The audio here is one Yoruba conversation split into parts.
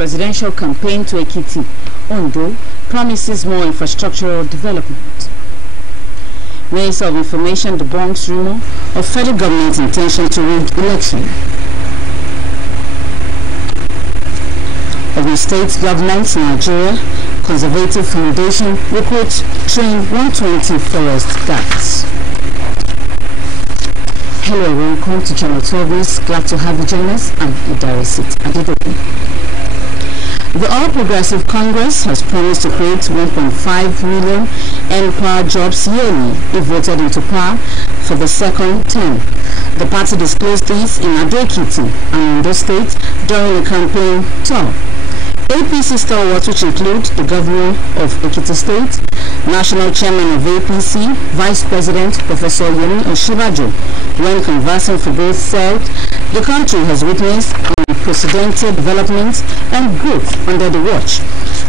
presidential campaign to Ekiti, Ondo, promises more infrastructural development. Minister of Information debunks rumor of federal government's intention to rig election. Ogun State Government, Nigeria, Conservative Foundation recruits train 120 forest guards. Hello and welcome to Channel 12 News. Glad to have you join us. I'm Idarisit Adedoku. The All Progressive Congress has promised to create 1.5 million N-Power jobs yearly if voted into power for the second term. The party disclosed this in Nta Abeokuta and Ondo State during a campaign tour. APC stalwarts, which include the governor of Ekiti State, national chairman of APC, Vice President Professor Nta Abeokuta, when conversing for both, said the country has witnessed unprecedented development and growth under the watch.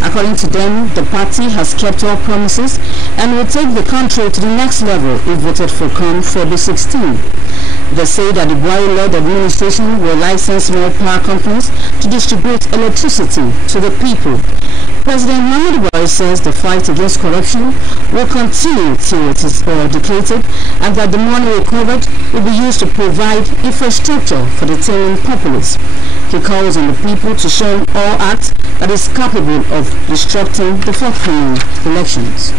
According to them, the party has kept all promises and will take the country to the next level if voted for come February 16. They say that the Buhari-led administration will license more power companies to distribute electricity to the people. President Muhammadu Buhari says the fight against corruption will continue till it is eradicated and that the money recovered will be used to provide infrastructure for the teeming populace. He calls on the people to shun all acts that is capable of disrupting the forthcoming elections.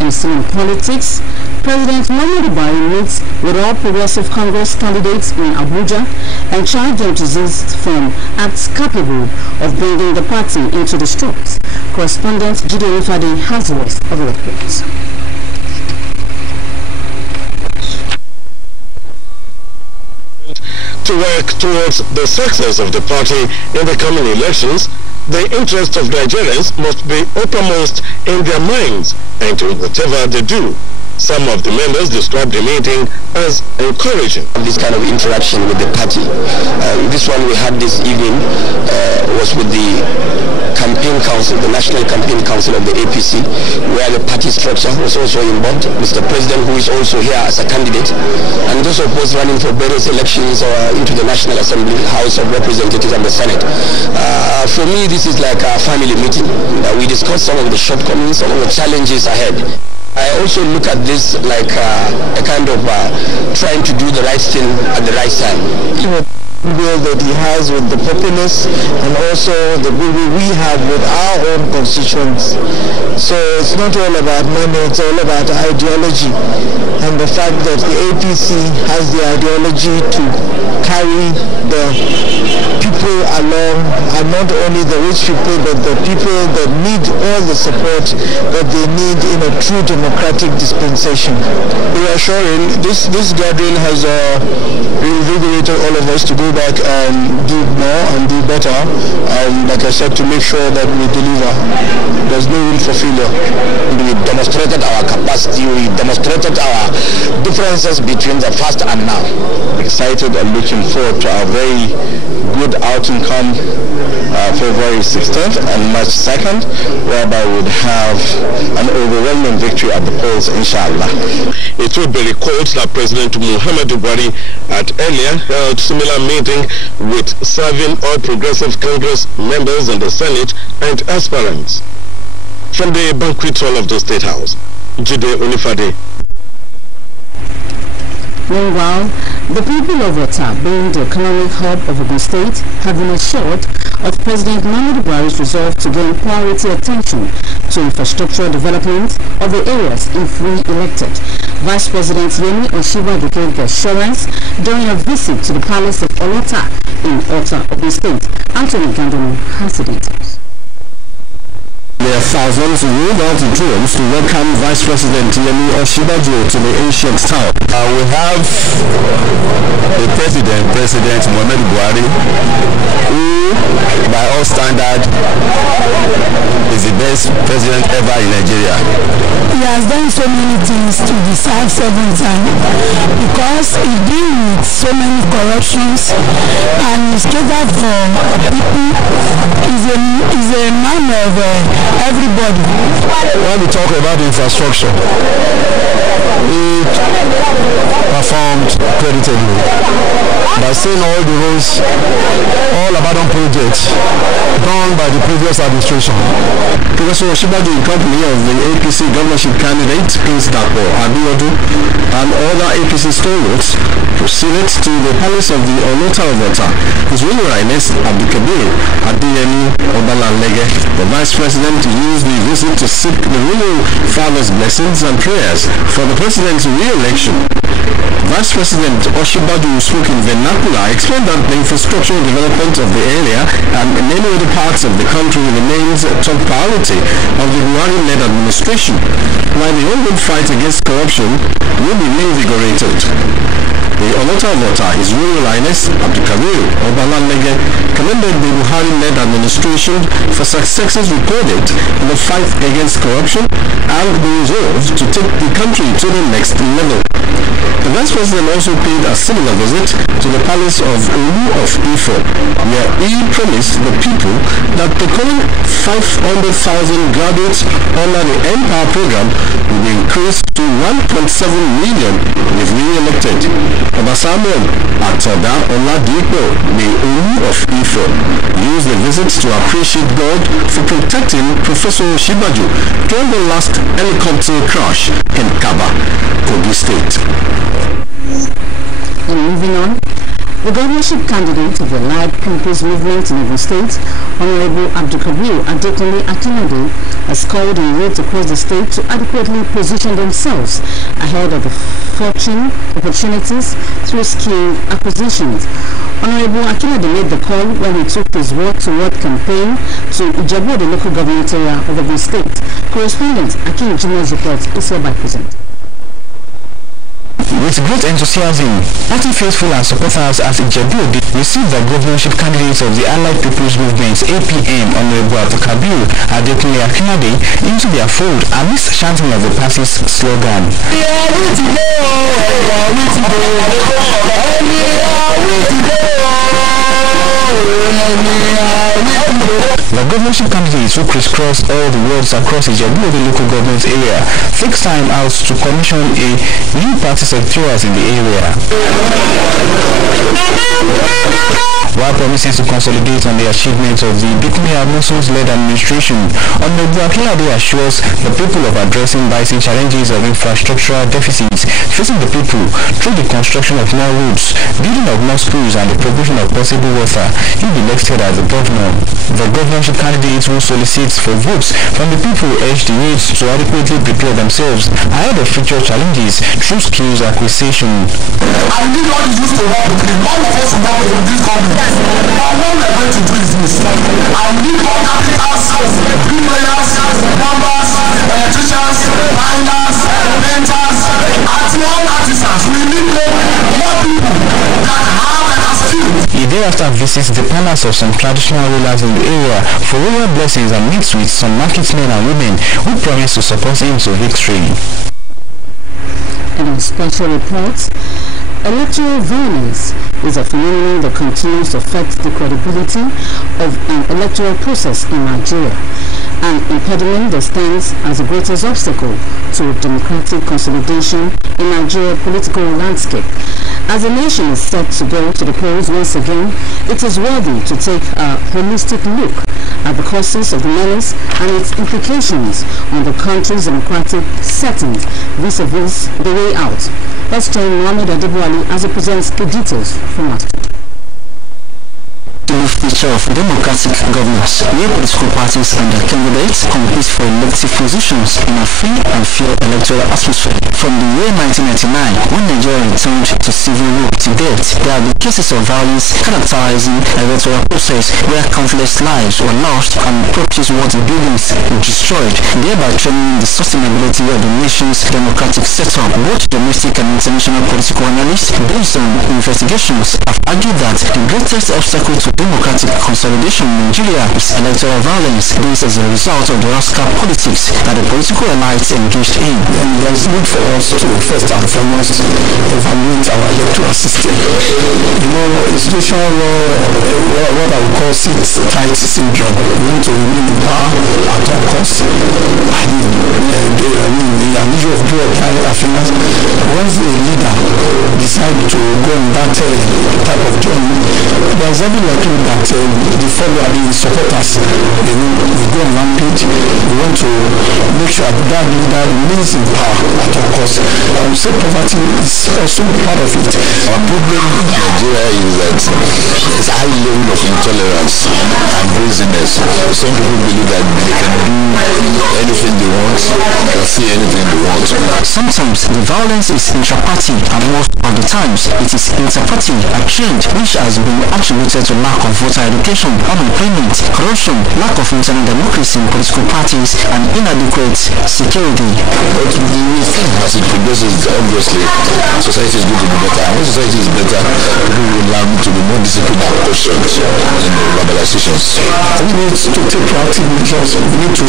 And still in politics, President Muhammadu Buhari meets with all Progressive Congress candidates in Abuja and charged them to desist from acts capable of bringing the party into the streets. Correspondent Nta Abeokuta has the rest of the reports. To work towards the success of the party in the coming elections, the interests of Nigerians must be uppermost in their minds and to whatever they do. Some of the members described the meeting as encouraging. This kind of interaction with the party. This one we had this evening was with the campaign council, the National Campaign Council of the APC, where the party structure was also involved. Mr. President, who is also here as a candidate, and those of us running for various elections into the National Assembly, House of Representatives and the Senate. For me, this is like a family meeting. We discuss some of the shortcomings, some of the challenges ahead. I also look at this like a kind of trying to do the right thing at the right time. Goodwill that he has with the populace and also the goodwill we have with our own constituents. So it's not all about money, it's all about ideology. And the fact that the APC has the ideology to carry the people along, and not only the rich people, but the people that need all the support that they need in a true democratic dispensation. We are assuring this gathering has reinvigorated all of us to go back and do more and do better, and like I said, to make sure that we deliver. There's no room for failure. We demonstrated our capacity, we demonstrated our differences between the past and now. Excited and looking forward to our very good outcome come February 16th and March 2nd, whereby we would have an overwhelming victory at the polls, inshallah. It will be recalled that President Muhammadu Buhari had earlier held similar meeting with serving All Progressive Congress members in the Senate and aspirants. From the banquet hall of the State House, Nta Abeokuta. Meanwhile, the people of Ota, being the economic hub of Ogun State, have been assured of President Muhammadu Buhari's resolve to gain priority attention to infrastructural development of the areas if re-elected. Vice President Nta Abeokuta gave the assurance during a visit to the Palace of Olota in Ota, Ogun State. Anthony Gandano has the details. There are thousands who rolled out in droves to welcome Vice President Nta Abeokuta to the ancient town. We have the President Muhammadu Buhari, who, by all standards, is the best president ever in Nigeria. He has done so many things to deserve second time because he deals with so many corruptions and he's catered for people. He's a man of everybody. When we talk about infrastructure, it performed creditably. by saying all the roads, all Abadan projects done by the previous administration. Professor Oshibaju, in company of the APC governorship candidate, Prince Nta Abeokuta, and other APC stalwarts, proceeded to the palace of the Nta Abeokuta. His Royal Highness Adeyemi Obalanlege, the Vice President, used the visit to seek the Royal Father's blessings and prayers for the President's re-election. Vice President Oshibaju spoke in vernacular, explained that the infrastructural development of the area and many other parts of the country remains a top priority of the Buhari-led administration, while the ongoing fight against corruption will be reinvigorated. The Nta Abeokuta, His Royal Highness Abdulkadir Obalanlege, commended the Buhari-led administration for successes recorded in the fight against corruption and the resolve to take the country to the next level. The Vice President also paid a similar visit to the palace of Olu of Ife, where he promised the people that the current 500,000 graduates under the Empower program will be increased to 1.7 million if re-elected. Obasanjo Atoda Oladipo, the Olu of Ife, used the visit to appreciate God for protecting Professor Oshibaju during the last helicopter crash in Kaba, Kogi State. And moving on, the governorship candidate of the Allied People's Movement in Ogun State, Honorable Abdulkadir Akinade, has called on youth across the state to adequately position themselves ahead of the fortune opportunities through skill acquisitions. Honorable Akinade made the call when he took his word-to-word campaign to Ijebu, the local government area of Ogun State. Correspondent Akin Junior's report is hereby presented. With great enthusiasm, party faithful and supporters at Ijebu received the governorship candidates of the Allied People's Movement (APM) Honorable Abdulkadir Akinade into their fold amidst chanting of the party's slogan. The governorship candidates who crisscrossed all the wards across Ijebu, the local government area, fixed time out to commission a new party secretariat in the area. While promising to consolidate on the achievements of the Bikuni Muslims-led administration, Honorable Akinade assures the people of addressing biting challenges of infrastructural deficits facing the people through the construction of more roads, building of more schools, and the provision of possible water. He will be elected as the governor. The governorship candidates who solicits for votes from the people urge the youth to adequately prepare themselves ahead of future challenges through skills acquisition. I need all the youth to work with me. All of us will work with this government. But what we are going to do is this. I need all applicants, bricklayers, plumbers, electricians, miners, painters, all artisans. We need more people that have a skill. He thereafter visits the palace of some traditional rulers in the area for royal blessings and meets with some market men and women who promise to support him to victory. And on special reports, electoral violence is a phenomenon that continues to affect the credibility of an electoral process in Nigeria, an impediment that stands as the greatest obstacle to democratic consolidation in Nigeria's political landscape. As the nation is set to go to the polls once again, it is worthy to take a holistic look at the causes of the menace and its implications on the country's democratic settings vis-a-vis the way out. Let's join Mohamed Adebwali as he presents the details from us. The feature of democratic governance, where political parties and their candidates compete for elective positions in a free and fair electoral atmosphere. From the year 1999, when Nigeria returned to civil war to date, there have been cases of violence characterizing the electoral process where countless lives were lost and properties worth buildings were destroyed, thereby threatening the sustainability of the nation's democratic setup. Both domestic and international political analysts, based on investigations, have argued that the greatest obstacle to democratic consolidation in Nigeria is electoral violence. This is a result of the rascal politics that the political elites engaged in. And there is need for us to first and foremost evaluate our electoral system. You know, institutional what I would call seat-tight syndrome. We want to remain in power at all costs. The unusual of dual affairs. Once a leader decides to go on that type of journey, there's every likelihood that the followers, the supporters, will go on rampage. We want to make sure that leader remains in power at all costs. I would say poverty is also part of it. Our problem in Nigeria is that it's a high level of intolerance and brazenness. Some people believe that they can do anything they want, can see anything they want. Sometimes the violence is intra-party, and most of the times it is inter-party, a trend which has been attributed to lack of voter education, unemployment, corruption, lack of internal democracy in political parties, and inadequate security. But the thing as it progresses, obviously, society is going to be better. And when society is better, people will learn to be more disciplined and cautious in globalizations. We need to take proactive measures. We need to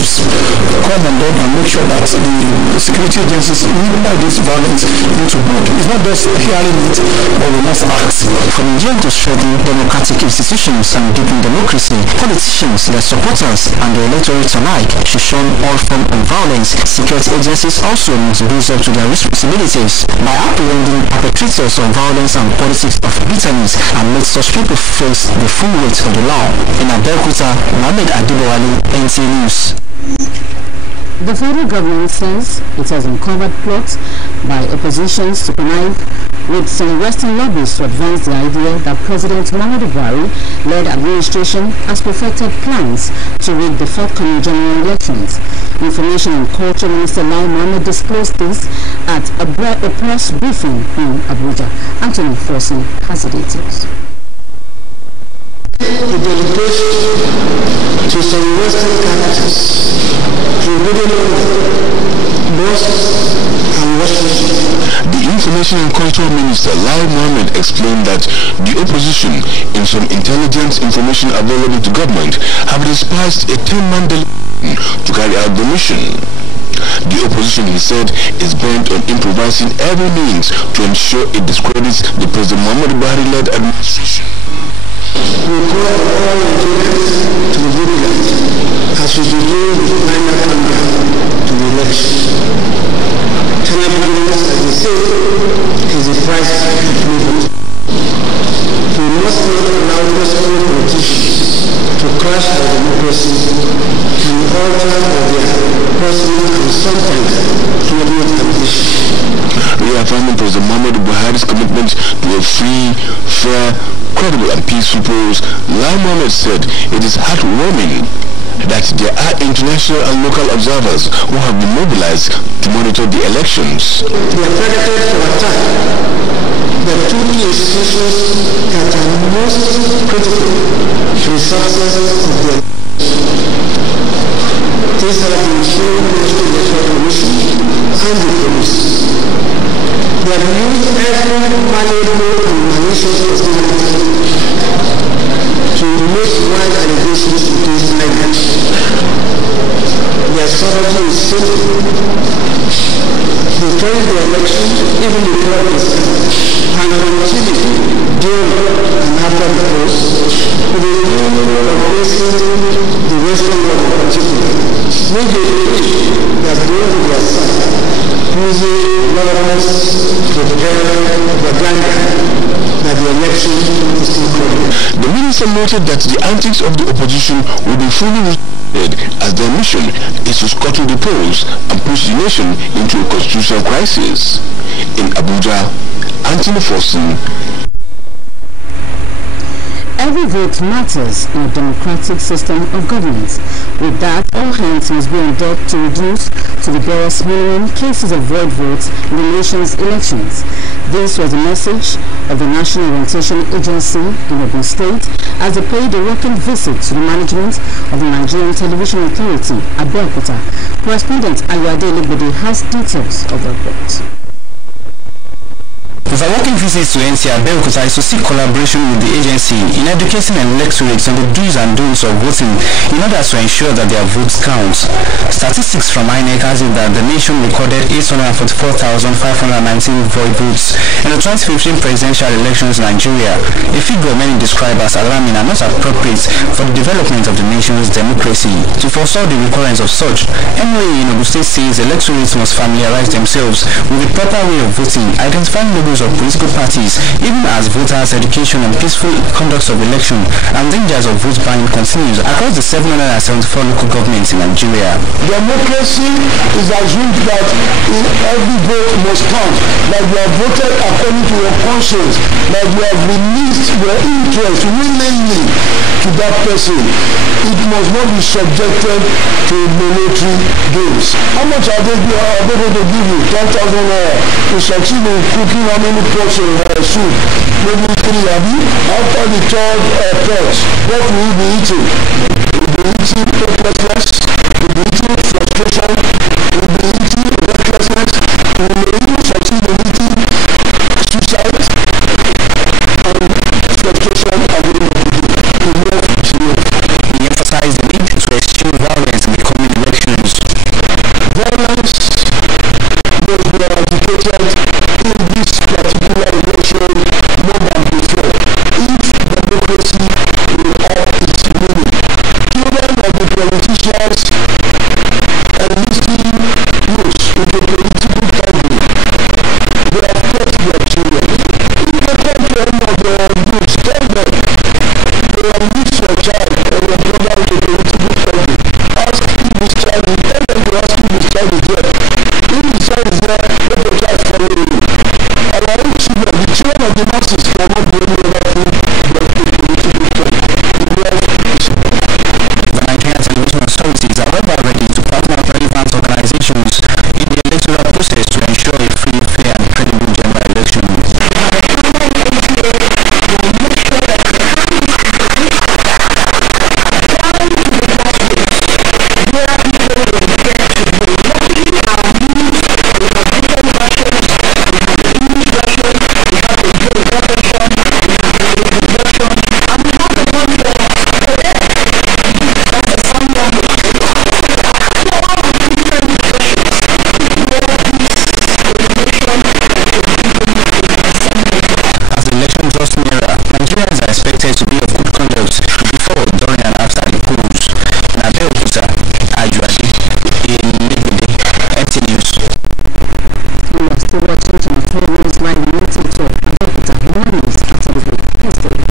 come on board and make sure that the security agencies minimize this violence into board. It's not just hearing it, but we must act. For Nigeria to strengthen democratic institutions and deepen democracy, politicians, their supporters, and the electorate alike should shun all forms of violence. Security agencies also must boost up to their responsibilities by apprehending perpetrators of violence and politics of bitterness and make such people face the full weight of the law. In Nta Abeokuta, Nta Abeokuta, News. The federal government says it has uncovered plots by oppositions to connive with some Western lobbies to advance the idea that President Muhammadu Buhari-led administration has perfected plans to rig the forthcoming general elections. Information and Culture Minister Lai Mohammed disclosed this at a press briefing in Abuja. Anthony Forson has the details. The delegation to some Western capitals, the Information and Cultural Minister Lai Mohammed explained that the opposition in some intelligence information available to government have dispatched a 10-man delegation to carry out the mission. The opposition, he said, is bent on improvising every means to ensure it discredits the President Muhammadu Buhari-led administration. We call all Nigerians to be vigilant as we begin the final countdown to the election. Eternal vigilance, as we say, is the price of freedom. We must not allow possible politicians to crush our democracy and alter their personal and sometimes flagrant ambition. Reaffirming President Muhammadu Buhari's commitment to a free, fair, credible and peaceful polls, Lai Mohammed said it is heartwarming that there are international and local observers who have been mobilized to monitor the elections. They are targeted for attack. The two key institutions that are most critical to the success of the elections. These are the National Electoral Commission and the police. They have used every malleable and malicious possibility to make wild allegations against migrants. Their strategy is simple. They turn the election, even before it is and continue during and after the polls with a view of facing the Western world in particular. When they believe that going to their side, using governments to prepare propaganda that the election is still coming. The minister noted that the antics of the opposition will be fully respected as their mission is to scuttle the polls and push the nation into a constitutional crisis. In Abuja, Anthony Forson. Every vote matters in a democratic system of governance. With that, all hands must be on deck to reduce to the barest minimum cases of void votes in the nation's elections. This was the message of the National Orientation Agency in Ogun State as they paid a welcome visit to the management of the Nigerian Television Authority, Abeokuta. Correspondent Ayuade Legbede has details of the report. The working visit to Nta Abeokuta is to seek collaboration with the agency in educating electorates on the do's and don'ts of voting in order to ensure that their votes count. Statistics from INEC has it that the nation recorded 844,519 void votes in the 2015 presidential elections in Nigeria, a figure many describe as alarming and not appropriate for the development of the nation's democracy. To forestall the recurrence of such, MOA in Ogun State says electorates must familiarize themselves with the proper way of voting, identifying logos of political parties, even as voters' education and peaceful conduct of election and dangers of vote buying continues across the 774 local governments in Nigeria. Democracy is assumed that every vote must count, that you have voted according to your conscience, that you have released your interest willingly to that person. It must not be subjected to military games. How much are they going to give you? 10,000 to succeed in cooking how many pots of soup? Maybe 3, have you? After the third pot, what will you be eating? You'll be eating hopelessness, you'll be eating frustration, you'll be eating recklessness, you may even succeed in eating suicide and frustration at the end of the day. He emphasized the need to eschew violence in the coming elections. Violence must be eradicated in this particular election more than before, if democracy will have its meaning. Children of the politicians enlisting youths in the political party, they have kept their children. If they come to any of their youths, tell them they have missed your child or your brother in the political party. Ask if his child is there, tell them to ask if his child is there. If his child is there, let the child follow you. Our own children, the children of the masses cannot do any other thing but the political party. The Nigerian Television Authorities are ever ready to partner with relevant organizations in the electoral process to ensure a free, fair and credible general election. Nigerians are expected to be of good conduct before, during and after the polls. Nta Abeokuta, Nta News. You are still watching to the 4 News Live on TikTok. Abeokuta, more news after the break. Please stay with us.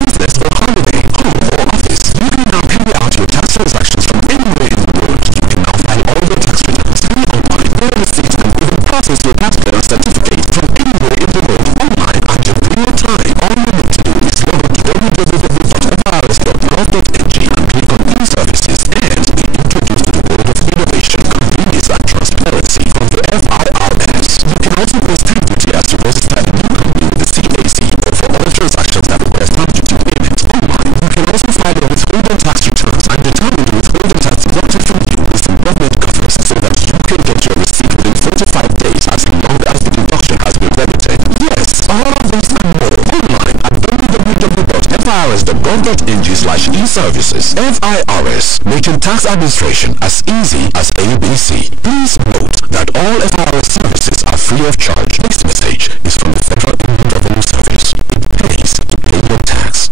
Business or holiday, home or office. You can now carry out your tax transactions from anywhere in the world. You can now file all your tax returns free online, get receipts and even process your tax bill certificate from anywhere in the world online at your real time. All you need to do is log on to www.firs.gov.ng and click on e-services and be introduced to the world of innovation, convenience and transparency from the FIRS. You can also post stamp duty as you register a new company with the CAC or for other transactions that require stamp duty payment online. You can also file your withholding tax returns and determine the withholding tax deducted from you with the government coffers so that you can get your receipt within 45 days as long as the deduction has been credited. Yes, all of this and more online at www.firs.gov.ng/e-services. FIRS, making tax administration as easy as ABC. Please note that all FIRS services are free of charge. This message is from the Federal Inland Revenue Service. It pays to pay your tax.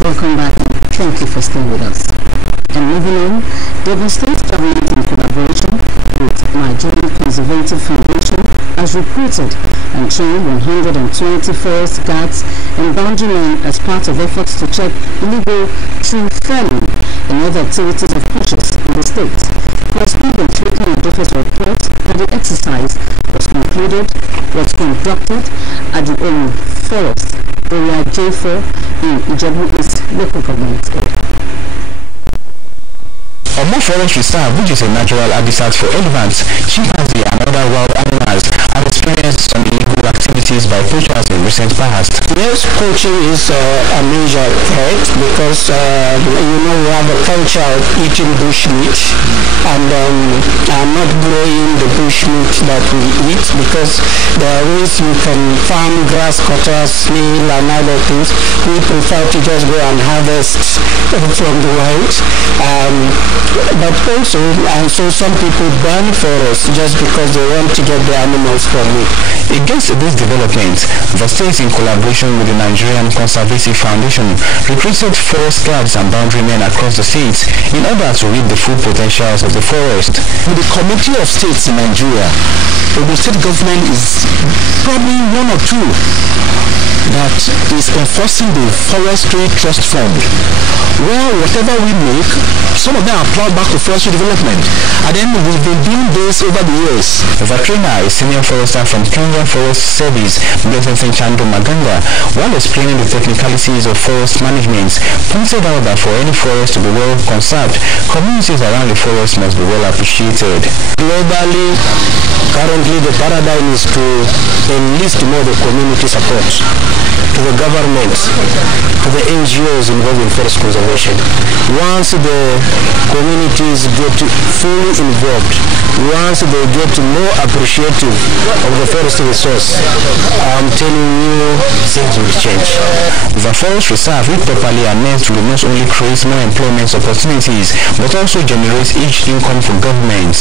Welcome back. Thank you for staying with us. And moving on, Devon State government in collaboration with Nigerian Conservative Foundation has recruited and trained 124 guards and boundary men as part of efforts to check illegal tree felling and other activities of poachers in the state. Correspondents looking at Duffer's report that the exercise was conducted at the Old Forest area J4 in Ijebu East local government area. Omo Forest Reserve, which is a natural habitat for elephants, chimpanzee and other wild animals, have experienced some illegal activities by poachers in recent past. Yes, poaching is a major threat because we have a culture of eating bushmeat, and I'm not growing the bushmeat that we eat because there are ways you can farm grass cutters, snail and other things. We prefer to just go and harvest from the wild. But also, and so some people burn forests just because they want to get the animals from it. Against this development, Development, the state, in collaboration with the Nigerian Conservancy Foundation, recruited forest guards and boundary men across the state in order to reap the full potentials of the forest. With the Committee of States in Nigeria, the state government is probably one or two that is enforcing the Forestry Trust Fund, where whatever we make, some of them are plowed back to forestry development. And then we've been doing this over the years. The trainer, a senior forester from Kenya Forest Service, Benson Chando Maganga, while explaining the technicalities of forest management, pointed out that for any forest to be well conserved, communities around the forest must be well appreciated. Globally, currently the paradigm is to enlist more the community support to the government, to the NGOs involved in forest conservation. Once the communities get fully involved, once they get more appreciative of the forest resource, I'm telling you, things will change. The forest reserve, if properly managed, will not only create more employment opportunities, but also generate huge income for government.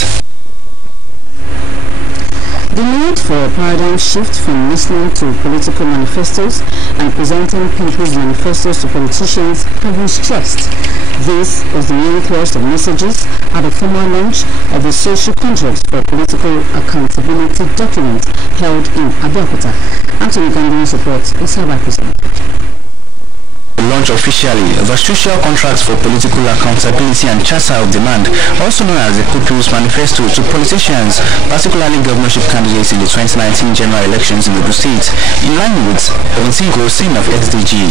The need for a paradigm shift from listening to political manifestos and presenting people's manifestos to politicians have been stressed. This was the main thrust of messages at the formal launch of the Social Contracts for Political Accountability document held in Abeokuta. Anthony Gandhi's report is hereby presented. Launch officially the Social Contracts for Political Accountability and Charter of Demand, also known as the People's Manifesto, to politicians, particularly governorship candidates in the 2019 general elections in Ogun State, in line with 17 goals of SDG.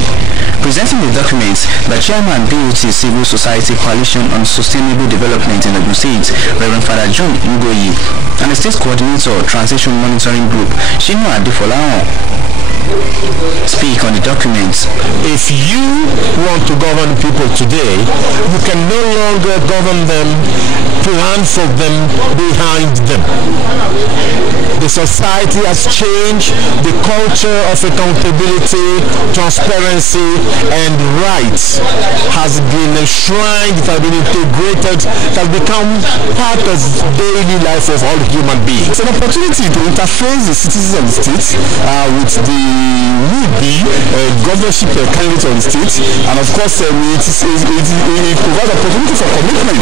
Presenting the document, the chairman BOT Civil Society Coalition on Sustainable Development in Ogun State, Reverend Father John Ngoyi, and the state coordinator Transition Monitoring Group, Shino Adefolao, speak on the document. If you want to govern people today, you can no longer govern them, plan for them, behind them. The society has changed. The culture of accountability, transparency, and rights has been enshrined, it has been integrated, it has become part of daily life of all human beings. It's an opportunity to interface the citizens of the state with the would-be governorship candidates of the state, and of course it provides opportunity for commitment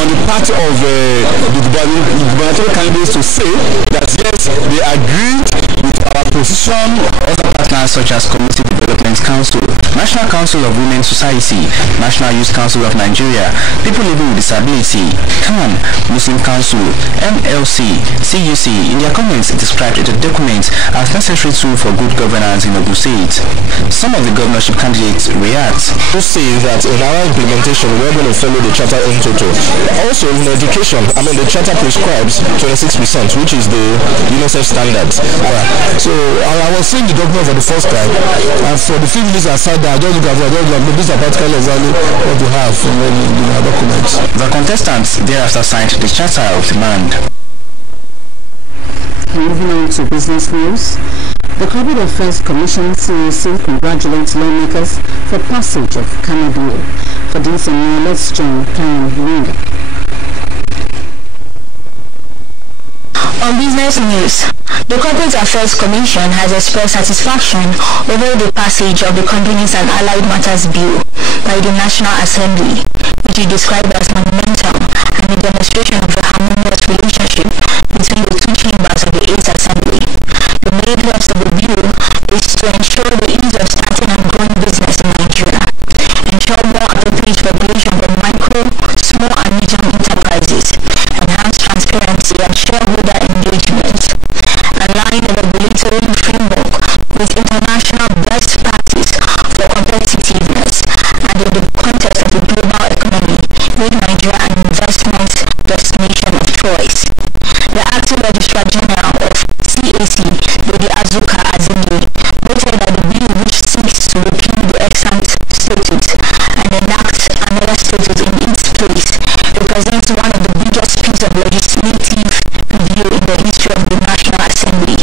on the part of the gubernatorial candidates to say that yes, they agreed with our position. Other partners such as Community Development Council, National Council of Women Society, National Youth Council of Nigeria, People Living with Disability, CAN, Muslim Council, MLC, CUC, in their comments described the document as necessary tool for good governance in Ogun State. Some of the governorship candidates react to say that in our implementation we're going to follow the charter in total. Also in education, the charter prescribes 26%, which is the UNICEF standard. So I was seeing the document for the first time, and for the few minutes I sat there, I just look at it, this is practically exactly what you have in our documents. The contestants thereafter signed the Charter of Demand. Moving on to business news. The Corporate Affairs Commission CAC congratulates lawmakers for passage of Canada Bill. For this and more, let's join Karen Winga. On business news, the Corporate Affairs Commission has expressed satisfaction over the passage of the Companies and Allied Matters Bill by the National Assembly, which is described as monumental and a demonstration of a harmonious relationship between the two chambers of the 8th Assembly. The main thrust of the bill is to ensure the ease of starting and growing business in Nigeria, ensure more appropriate regulation for micro, small and medium enterprises, enhance transparency and shareholder engagement, align the regulatory framework with international best practice for competitiveness, and in the context of the global economy, make Nigeria an investment destination of choice. The acting Registrar General of CAC, Lady Azuka Azindi, noted that the bill, which seeks to repeal the ex-ante statute and enact another statute in its place, represents one of the biggest pieces of legislative review in the history of the National Assembly.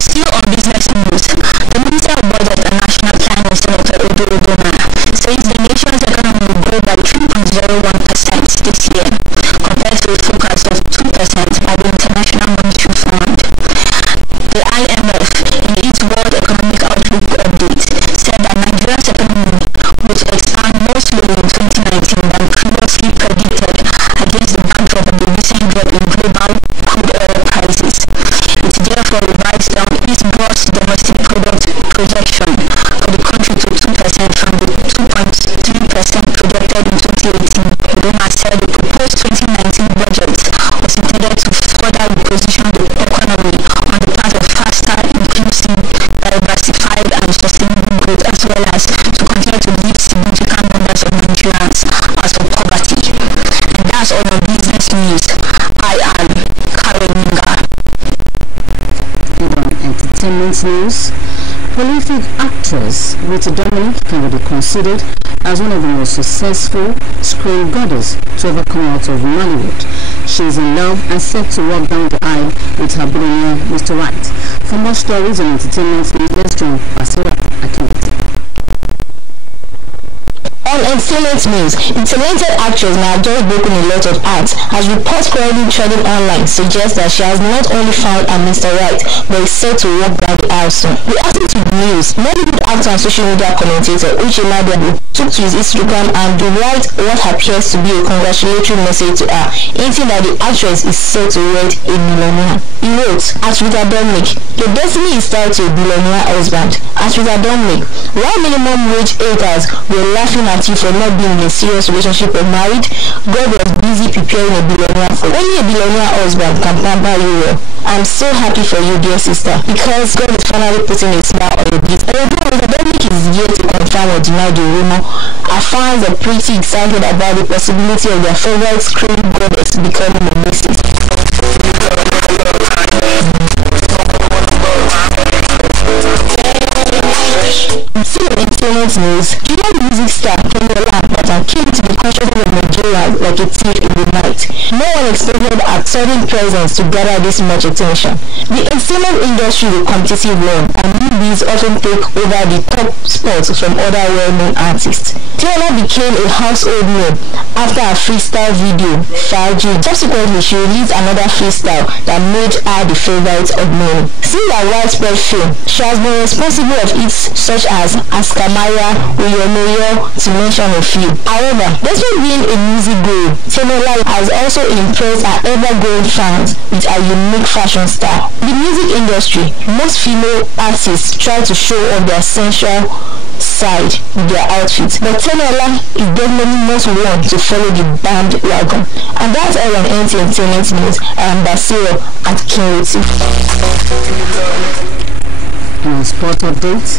Still on business news, the Minister of Budget and National Planning, Senator Odo Odona, says the nation's economy will grow by 3.01% this year, compared to a forecast of 2% by the International Monetary Fund. The rating than previously predicted against the backdrop of the recent drop in global crude oil prices. It therefore revised down its gross domestic product projection for the country to 2% from the 2.3% projected in 2018. Roma said the proposed 2019 budget was intended to further reposition the economy on the path of faster, inclusive, diversified and sustainable growth, as well as to continue to lift significant numbers of Nigerians out of poverty. And that's all the business news. I am Karolinga. In entertainment news, prolific actress Rita Dominic can be considered as one of the most successful screen goddess to ever come out of Nollywood. She is in love and set to walk down the aisle with her billionaire Mr. Right. For more stories on entertainment news, let's join Pastor Akinwete. On entertainment news, the talented actress Nta Abeokuta broken a lot of hearts as reports currently trending online suggest that she has not only found her Mr. Right, but is set to walk down the aisle soon. Reacting to the news, Nollywood actor and social media commentator Nta Abeokuta took to his Instagram and wrote what appears to be a congratulatory message to her, hinting that the actress is set to wed a millionaire. He wrote, "As Rita Dominic, your destiny is tied to a billionaire husband. As Rita Dominic, while minimum wage haters were laughing at you for not being in a serious relationship or married, God was busy preparing a billionaire for you. Only a billionaire husband can pamper you well. I'm so happy for you, dear sister, because God is finally putting a smile on your face." Although Rita Dominic is yet to confirm or deny the rumor, our fans are pretty excited about the possibility of their favorite screen goddess becoming a missus. Still in entertainment news, Nigerian music star Nta came to the consciousness of Nigeria like a thief in the night. No one expected her sudden presence to gather this much attention. The entertainment industry is a competitive one, and newbies often take over the top spots from other well-known artists. Nta became a household name after her freestyle video, Faji. Subsequently, she released another freestyle that made her the favorite of many. Since her widespread fame, she has been responsible of hits such as Askamaya, Uyomoyo, to mention a few. However, despite being a music guru, Nta has also impressed her ever-growing fans with her unique fashion style. In the music industry, most female artists try to show off their sensual side with their outfits, but Nta is definitely not one to follow the bandwagon. And that's all on entertainment news. I am Basiro at Kinwete. On sport updates,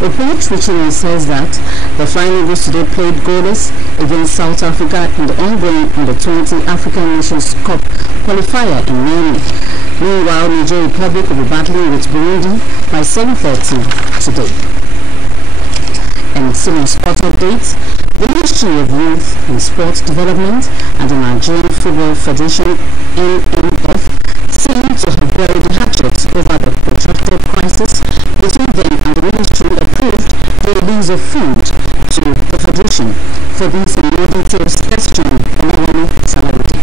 reports reaching says that the Flying Eagles today played goalless against South Africa in the ongoing Under-20 African Nations Cup qualifier in Miami. Meanwhile, Niger Republic will be battling with Burundi by 7:30 today. And still on sport updates, the Ministry of Youth and Sports Development and the Nigerian Football Federation (NNF) seem to have buried the hatchet over the protracted crisis between them, and the ministry approved the release of funds to the federation. For this and more details, let's join Olawale Salawuddin.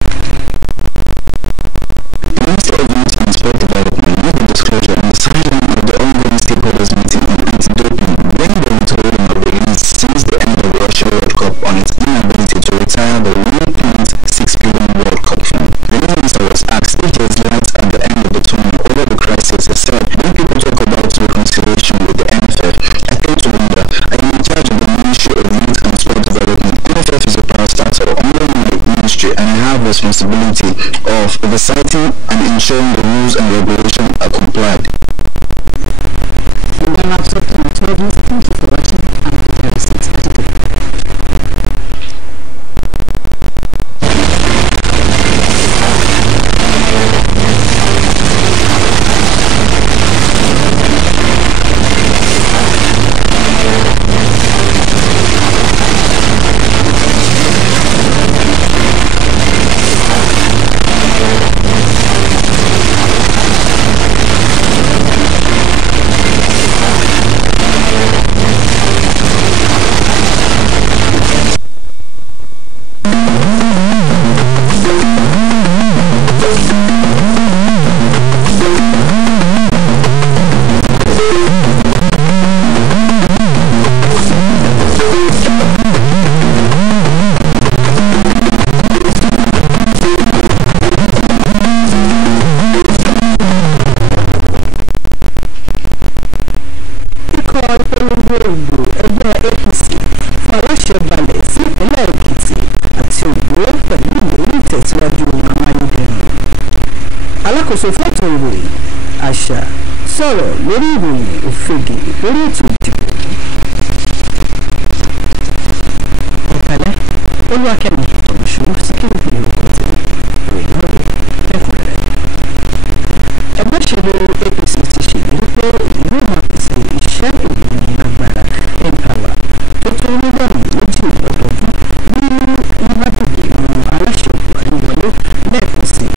The Ministry of Youth and Sport Development made a disclosure on the signing of the ongoing stakeholders meeting on anti-doping when they were told of the release since the end of the Russia World Cup on its inability to retire the $1.6 billion World Cup fund. The minister was asked if there is light at the end of the tunnel over the crisis. He said, when people talk about reconciliation with the NFF, I tend to wonder, I am in charge of the Ministry of Youth and Sport Development. NFF is a parastatal under my ministry, and I have responsibility of oversighting and ensuring the rules and regulations are complied. And then wraps up the 12 news. Thank you for watching, and there is it. ẹgbẹ́ APC fún aláṣẹ balẹ̀ sí ìpínlẹ̀ Èkìtì àti Òǹdó pẹ̀lú ìlérí ìtẹ̀síwájú amáyédẹrùn. Alákòóso fẹ́tọ̀ ìròyìn àṣà sọ̀rọ̀ lórí ìròyìn òfegè lórí ètò ìdìbò. Ọ̀kàlẹ́ Olúwakẹ́mi Ọ̀gbìnṣòwò síkírù lórúkọ tèmi ìròyìn náà rẹ̀ lẹ́kùnrẹ́rẹ́. Ẹgbẹ́ òṣèlú APC ti ṣèlérí pé yóò máa pèsè iṣẹ́ ìròyìn lágbára Empower tó tó mílíọ̀nù méjì lọ́dọọdún ní nígbàdùgbò ìran aláṣẹ Buhari wọlé lẹ́ẹ̀kan sí i.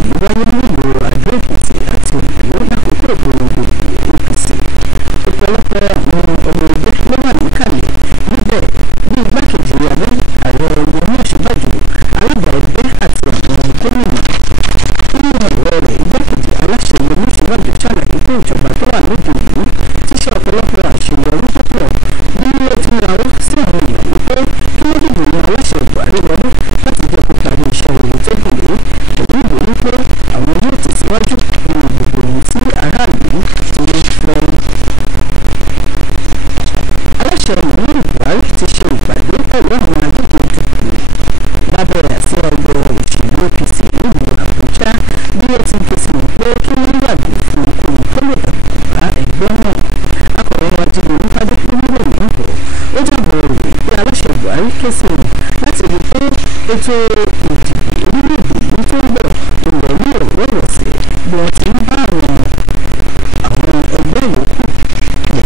Èyí wáyé nílùú Adó-Èkìtì àti Òǹdó lákòókò ìpolongo ìbò APC. Ọ̀pọ̀lọpọ̀ àwọn ọmọ ẹgbẹ́ ló wà níkàlẹ̀ níbẹ̀ ní igbákejì ààrẹ Yẹmí Ọ̀ṣínbàjò, alága ẹgbẹ́ àti àwọn gómìnà. Nínú ọ̀rọ̀ rẹ̀, igbákejì aláṣẹ Yẹmí Ọ̀ṣínbàjò ṣàlàyé pé ìjọba tó wà lóde òní ti ṣe ọ̀pọ̀lọpọ̀ àṣeyọrí tó pọ̀ bí ó ti rawọ́ sí àwọn èèyàn wípé kí wọ́n dìbò yan aláṣẹ Buhari wọlé láti jẹ́ kó parí iṣẹ́ rere tó kù lé pẹ̀lú ìwé wípé àwọn yóò tẹ̀síwájú nínú gbogbo ohun tí aráàlú ti ń fẹ́. Aláṣẹ Muhammadu Buhari ti ṣe ìpàdé pẹ̀lú àwọn agbègbè ìdìbò lábẹ́ àti ọgbẹ́ òṣèlú APC nílùú Àbújá bí ó ti ké sí wọn pé kí wọ́n yàgò fún ohun tó lè dàgbà bá ẹgbẹ́ náà. Akọ̀wé Ajínigbé onípàdé fún mílíọ̀nù náà bọ̀ ó jábọ̀ ròyìn pé aláṣẹ Buhari ké sí wọn láti rí pé ètò ìdìbò orílẹ̀-èdè yìí tó ń bọ̀ lọ ní ìrọ̀wọ́rọ̀sẹ̀ bí wọ́n ti ń bá àwọn ẹgbẹ́ yòókù pọ̀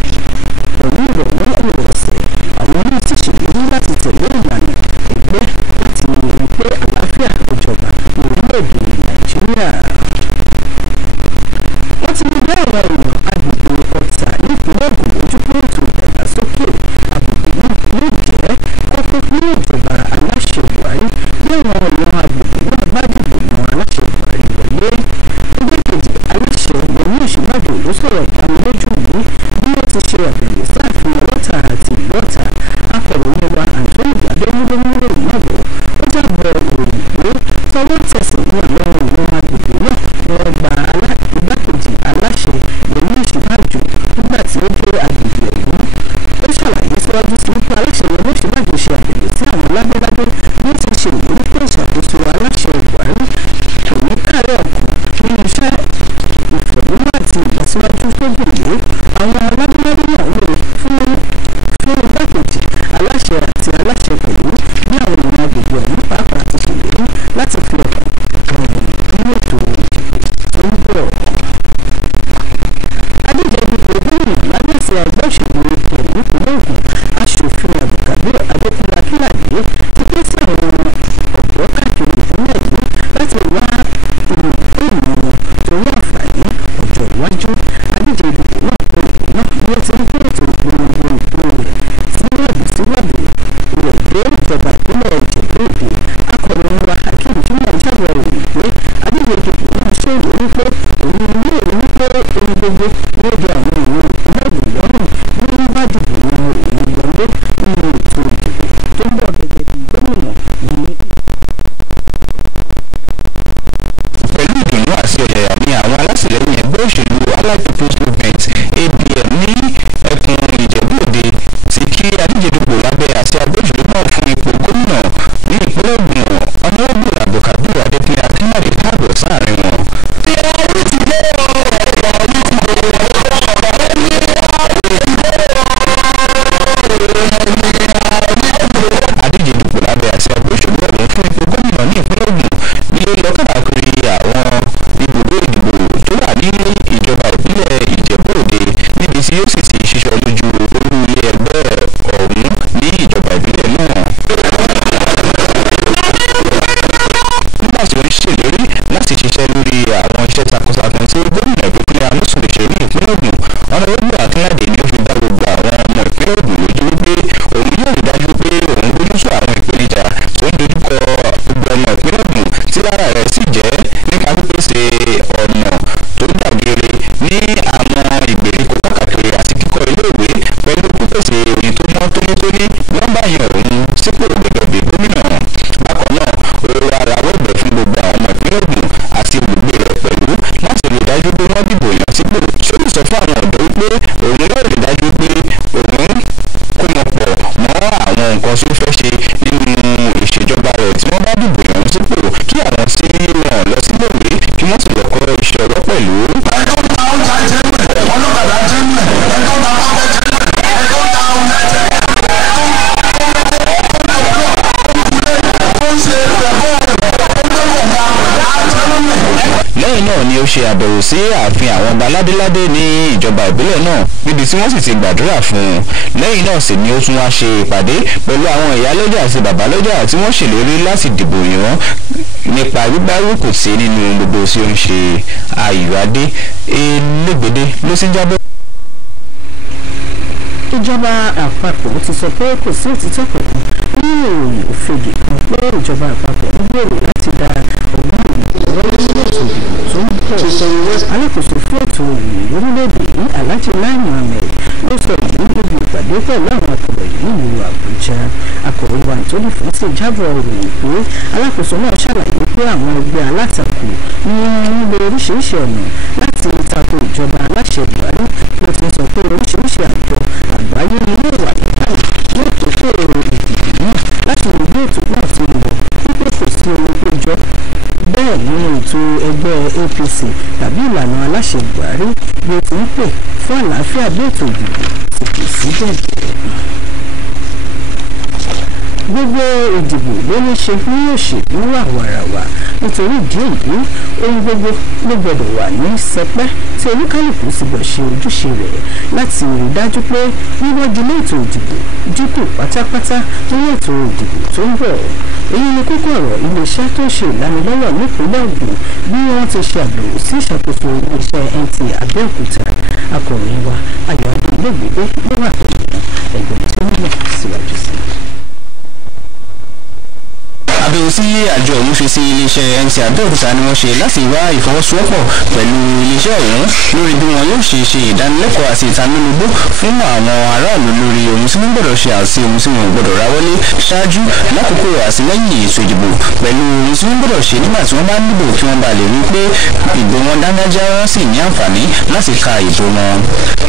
pẹ̀lú ìrọ̀wọ́rọ̀sẹ̀. Àwọn náà sì ṣèlérí láti tẹ̀lé ìlànà ẹgbẹ́ láti rí pé àlàáfíà ìjọba ní orílẹ̀-èdè Nàìjíríà. Wọ́n ti rí bẹ́ẹ̀ àwọn èèyàn agbègbè Ọ̀tà nípínlẹ̀ Ògùn lójú pé ètò ìdàgbàsókè agbègbè náà yóò jẹ́ kókó nínú ìjọba aláṣẹ Buhari bí àwọn èèyàn agbègbè náà bá dìbò yan aláṣẹ Buhari wọlé. Igbákejì aláṣẹ Yẹmí Ọ̀ṣínbàjò ló sọ̀rọ̀ ìdánilójú yìí bí ó ti ṣe àbẹ̀wò sáàfin Ọlọ́tà àti ìlú Ọ̀tà. Akọ̀ròyìn wa Anthony Adémúlẹ́múlẹ́ ìmọ̀bọ̀ ó jábọ̀ ìròyìn pé tọwọ́ tẹsẹ̀ ní àwọn èèyàn agbègbè náà ni wọ́n gba igbákejì aláṣẹ Yẹmí Ọ̀ṣínbàjò nígbà tí ó dé agbègbè ọ̀hún. Ó ṣàlàyé síwájú sí wípé aláṣẹ Yẹmí Ọ̀ṣínbàjò ṣe àbẹ̀wò sí àwọn lágbẹ́lágbẹ́ bí ó ti ṣe ìlérí pé ìṣàkóso aláṣẹ Buhari kò ní kárí ọ̀kùn nínú iṣẹ́ ìfọ̀múlò àti ìlọsíwájú tó gbòòrò. Àwọn lágbẹ́lágbẹ́ náà lò fún igbákejì aláṣẹ àti aláṣẹ pẹ̀lú bí àwọn èèyàn agbègbè ọ̀hún pàápàá ti ṣèlérí láti fi ọkàn nínú ètò ìdìbò tó ń bọ̀. Adíje dupò gómìnà lábẹ́ àsíá ẹgbẹ́ òṣèlú pẹ̀lú ìpínlẹ̀ Ògùn aṣòfin Abdulkabir Adékúnlé Akínládé ti ké sí àwọn ọ̀dọ́ káàkiri ìpínlẹ̀ yìí láti wá ìmọ̀ tó wà àǹfààní ọjọ́ iwájú. Adíje dupò náà pé ìpín náà bí ó ti ń pé ètò ìpolongo ìbò rẹ̀ síwájú rẹ̀ dé ìjọba ìpínlẹ̀ Ìjẹ̀bú-Òde. Akọ̀ròyìn wa Hakeem Jimoh jábọ̀ ròyìn pé adíje dupò náà ṣe ìlérí pé òun yóò rí wípé ohun gbogbo yóò di àwọn èèyàn ìpínlẹ̀ Ògùn lọ́rùn ní bá dìbò yan òun wọlé nínú ètò ìdìbò tó ń bọ̀ gẹ́gẹ́ bí gómìnà ní. Pẹ̀lú ìdùnnú àti ọ̀yàyà ni àwọn alátìlẹ́yìn ẹgbẹ́ òṣèlú Allied People's Movement APM ní ẹkùn Ìjẹ̀bú-Òde ti kí adíjedupò lábẹ́ àti ẹgbẹ́ òṣèlú náà fún ipò gómìnà ní ìpínlẹ̀ Ògùn Honorable Abdulkabir Adékúnlé Akínládé káàbọ̀ sáàrin wọn. Adíjedupò lábẹ́ àti ẹgbẹ́ òṣèlú ọ̀hún fún ipò gómìnà ní ìpínlẹ̀ Ògùn ní lọ káàkiri àwọn ibùdó ìdìbò tó wà ní ìjọba ìpínlẹ̀ Ìjẹ̀bú-Òde níbi tí yóò sì ti ṣiṣọ́ lójú olú ilé ẹgbẹ́ ọ̀hún ní ìjọba ìbílẹ̀ náà. Nígbà tí ó ń ṣèlérí láti ṣiṣẹ́ lórí àwọn iṣẹ́ takuntakun tí gómìnà ìpínlẹ̀ amúsùn lè ṣe ní ìpínlẹ̀ Ògùn, Honorable Akínládé ni ó fi dá gbogbo àwọn ọmọ ìpínlẹ̀ Ògùn lójú wípé òun yóò rí dájú pé òun bójútó àwọn ìpèníjà tó ń dojúkọ gbogbo ọmọ ìpínlẹ̀ Ògùn tí lára rẹ̀ sì jẹ́ nípa pípèsè ọ̀nà tó dàgere ní àwọn ìgbèríko káàkiri àti kíkọ́ iléèwé pẹ̀lú pípèsè omi tó mọ́ tónítóní nọ́mbà yẹn òun sípò gẹ́gẹ́ bí gómìnà. Bákan náà ó wá rawọ́ ẹ̀bẹ̀ fún gbogbo àwọn ọmọ ìpínlẹ̀ Ògùn àti olùgbé rẹ̀ pẹ̀lú láti rí dájú pé wọ́n dìbò yàn sípò. Ṣé ó lè sọ fún àwọn ọ̀dọ́ wípé òun yóò rí dájú pé òun kó wọn bá dìbò yàn sípò kí àwọn tí wọn lọ sí lóògbé kí wọ́n sì lọ kọ́ iṣẹ́ ọwọ́ pẹ̀lú. ẹ̀kọ́ ta ọjà jẹ́mẹ̀ ọlọ́kadà jẹ́mẹ̀ ẹ̀kọ́ ta pápẹ́ jẹ́mẹ̀ ẹ̀kọ́ ta ọjà jẹ́mẹ̀ lẹ́yìn náà ni ó ṣe àbẹ̀wò sí ààfin àwọn ọba ládéládé ní ìjọba ìbílẹ̀ náà níbi tí wọ́n sì ti gbàdúrà fún un. lẹ́yìn náà sì ni ó tún wá ṣe ìpàdé pẹ̀lú àwọn ìyálọ́jà àti bàbálọ́jà tí wọ́n ṣèlérí láti dìbò yàn nípa gbígbárùkù sí nínú gbogbo tí ó ń ṣe. Ayọ̀adé Elégbèdé ló sì ń jábọ̀. ìjọba àpapọ̀ ti sọ pé kò sí òtítọ́ kankan nínú ìròyìn òfegè kan pé ìjọba àpapọ̀ ń gbèrò láti da ọgbọ́n ìròyìn lọ́wọ́ nínú ètò ìdìbò tó ń bọ̀. alákòóso fún ètò ìròyìn lórílẹ̀‐èdè yìí Alhaji Lai Mohammed ló sọ èyí níbi ìpàdé pẹ̀lú àwọn akọ̀ròyìn nílùú Àbújá. akọ̀ròyìn wa Anthony Fọ́sì jábọ̀ ìròyìn pé alákòóso náà ṣàlàyé pé àwọn ẹgbẹ́ alátakò ní wọ́n lo oríṣiríṣi ọ̀nà láti tako ìjọba aláṣẹ Buhari ló ti sọ pé oríṣiríṣi àjọ àgbáyé ni yóò wà nígbàyè yóò tó fẹ́ ìdìbò náà láti lè gbé ètò náà ti lọ wípé kò sí ohun tó jọ bẹ́ẹ̀ nínú ètò ẹgbẹ́ APC tàbí ìlànà aláṣẹ Buhari bí ó ti ń pè fún àlàáfíà bí ètò ìdìbò ti kò sí bẹ́ẹ̀. gbogbo ìdìbò ló ní ṣe ní òṣèlú wàwàràwà nítorí ìdí èyí ohun gbogbo ló gbọdọ̀ wà ní sẹpẹ́ tí oníkálùkù sì bọ̀ ṣe ojúṣe rẹ̀ láti rí dájú pé wíwọ́jú ní ètò ìdìbò dínkù pátápátá nínú ètò ìdìbò tó ń bọ̀. èyí ni kókó ọ̀rọ̀ iléeṣẹ́ tó ṣe ìlanilọ́wọ́ nípínlẹ̀ Ògùn bí wọ́n ti ṣe àbẹ̀wò sí ìṣàkóso iléeṣẹ́ Nta Abeokuta. akọ̀ròyìn wa Ayọ̀adé Elégbèdé ló wà pẹ̀lú ẹgbẹ̀rún tó nílẹ̀ síwájú sí i. àbẹ̀wò sí àjọ ọ̀hún fi sí iléeṣẹ́ Nta Abeokuta ni wọ́n ṣe láti wá ìfọwọ́sowọ́pọ̀ pẹ̀lú iléeṣẹ́ ọ̀hún lórí bí wọn yóò ṣe ìdánilẹ́kọ̀ọ́ àti ìtanilógbó fún àwọn aráàlú lórí ohun tí wọ́n gbọ́dọ̀ ṣe àti ohun tí wọ́n gbọ́dọ̀ ráwọ́lé ṣáájú lákòókò àti lẹ́yìn ètò ìdìbò pẹ̀lú ohun tí wọ́n gbọ́dọ̀ ṣe nígbà tí wọ́n bá dìbò kí wọ́n bá lè rí pé ìbò wọn dáńgájá wọn sì ní àǹfààní láti ka ìbò wọn.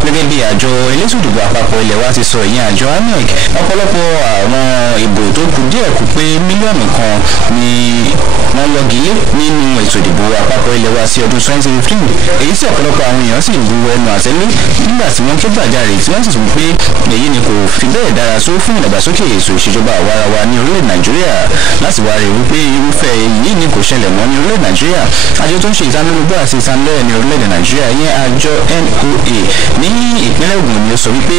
gẹ́gẹ́ bí àjọ elétò ìdìbò àpapọ̀ ilẹ̀ wa ti sọ ìyẹn àjọ INEC ọ̀pọ̀lọpọ̀ àwọn ìbò tó kù díẹ̀ kù pé mílíọ̀nù kan ni wọ́n yọgilé nínú ètò ìdìbò àpapọ̀ ilẹ̀ wa sí ọdún 2015 èyí tí ọ̀pọ̀lọpọ̀ àwọn èèyàn sì bu ẹnu àtẹ́lé nígbà tí wọ́n ké gbàjarè tí wọ́n sì tún pé èyí ni kò fi bẹ́ẹ̀ dára tó fún ìdàgbàsókè ètò ìṣèjọba àwarawa ní orílẹ̀ Nàìjíríà láti wá rí wípé irúfẹ́ èyí ni kò ṣẹlẹ̀ mọ́ ní orílẹ̀ Nàìjíríà. àjọ tó ń ṣe ìtanilógbó àti ìtanilọ́yẹ̀ ní orílẹ̀ Nàìjíríà yẹn àjọ NOA ní ìpínlẹ̀ Ògùn ni ó sọ wípé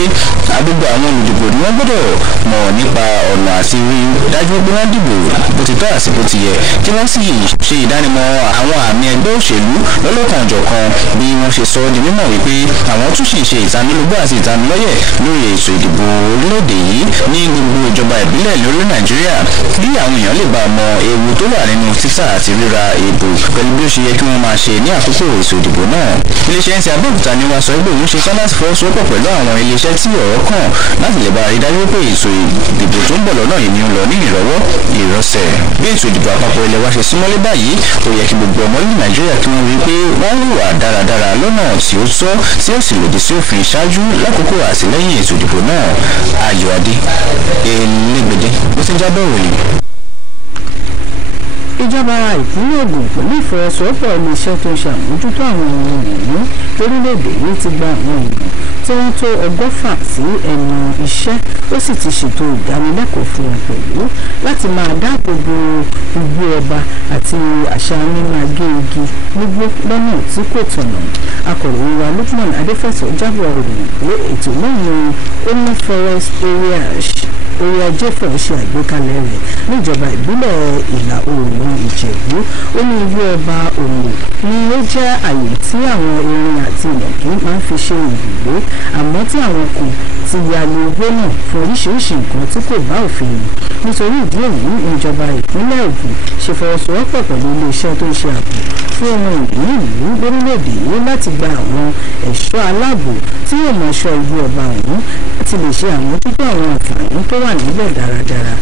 gbogbo àwọn olùdìbò ni wọ́n gbọ́dọ̀ mọ̀ nípa ọ̀nà àti rí dájú pé wọ́n dìbò bó ti tọ́ àti bó ti yẹ kí wọ́n sì ṣe ìdánimọ̀ àwọn àmì ẹgbẹ́ òṣèlú lọ́lọ́kan-ò-jọ̀kan bí wọ́n ṣe sọ di mímọ̀ wípé àwọn tún sì ṣe ìtanilógbó àti ìtanilọ́yẹ̀ lórí ètò ìdìbò orílẹ̀-èdè yìí ní gbogbo ìjọba ìbílẹ̀ lórí Nàìjíríà kí àwọn èèyàn lè bá mọ ewu tó wà nínú títà àti ríra ìbò pẹ̀lú bí ó ṣe yẹ kí wọ́n máa ṣe ní àkókò ètò ìdìbò náà. iléeṣẹ́ Nta Abeokuta ni wọ́n sọ pé òun ṣe tán láti fọwọ́sowọ́pọ̀ pẹ̀lú àwọn iléeṣẹ́ tí ọ̀rọ̀ kàn láti lè bá rí dájú pé ètò ìdìbò tó ń bọ̀ lọ́nà yìí ni ó lọ ní ìrọ̀wọ́ ìrọsẹ̀. bí ètò ìdìbò àpapọ̀ ilẹ̀ wa ṣe súnmọ́lé báyìí ó yẹ kí gbogbo ọmọ ìlú Nàìjíríà kí wọ́n rí i pé wọ́n hùwà dáradára lọ́nà tí ó tọ́ tí ó sì lòdì sí òfin ṣáájú lákòókò àti lẹ́yìn ètò ìdìbò náà. Ayọ̀adé Elégbèdé ló ti ń jábọ̀ ìròyìn. ìjọba ìpínlẹ̀ Ògùn pẹ̀lú ìfọwọ́sowọ́pọ̀ iléeṣẹ́ tó ń ṣàmójútó àwọn ohun ìní lórílẹ̀‐èdè yìí ti gba àwọn èèyàn tí wọ́n tó 100 sí ẹnu iṣẹ́ ó sì ti ṣètò ìdánilẹ́kọ̀ọ́ fún wọn pẹ̀lú láti máa dáàbò bo igbó ọba àti àṣà mímáa gé igi nígbó lọ́nà tí kò tọ̀nà. akọ̀ròyìn wa Lukman Adéfẹ̀sọ jábọ̀ ìròyìn pé ètò náà ni Omo Forest orí ajẹ́fẹ̀ ṣe àgbékalẹ̀ rẹ̀ níjọba ìbílẹ̀ ìlà oòrùn Ìjẹ̀bú. ó ní igbó ọba òun ni ó jẹ́ àyè tí àwọn erin àti ìnàkí máa ń fi ṣe ibùgbé àmọ́ tí àwọn kan ti ya lu igbó náà fún oríṣiríṣi nǹkan tí kò bá òfin mu. nítorí ìdí èyí ìjọba ìpínlẹ̀ Ògùn ṣe fọwọ́sowọ́pọ̀ pẹ̀lú iléeṣẹ́ tó ń ṣe ààbò fún ohun ìní ìlú lórílẹ̀‐èdè yìí láti gba àwọn ẹ̀ṣọ́ aláàbò tí yóò mọ̀ ṣọ́ igbó ọba ọ̀hún láti lè ṣe àmójútó àwọn àǹfààní tó wà níbẹ̀ dáradára.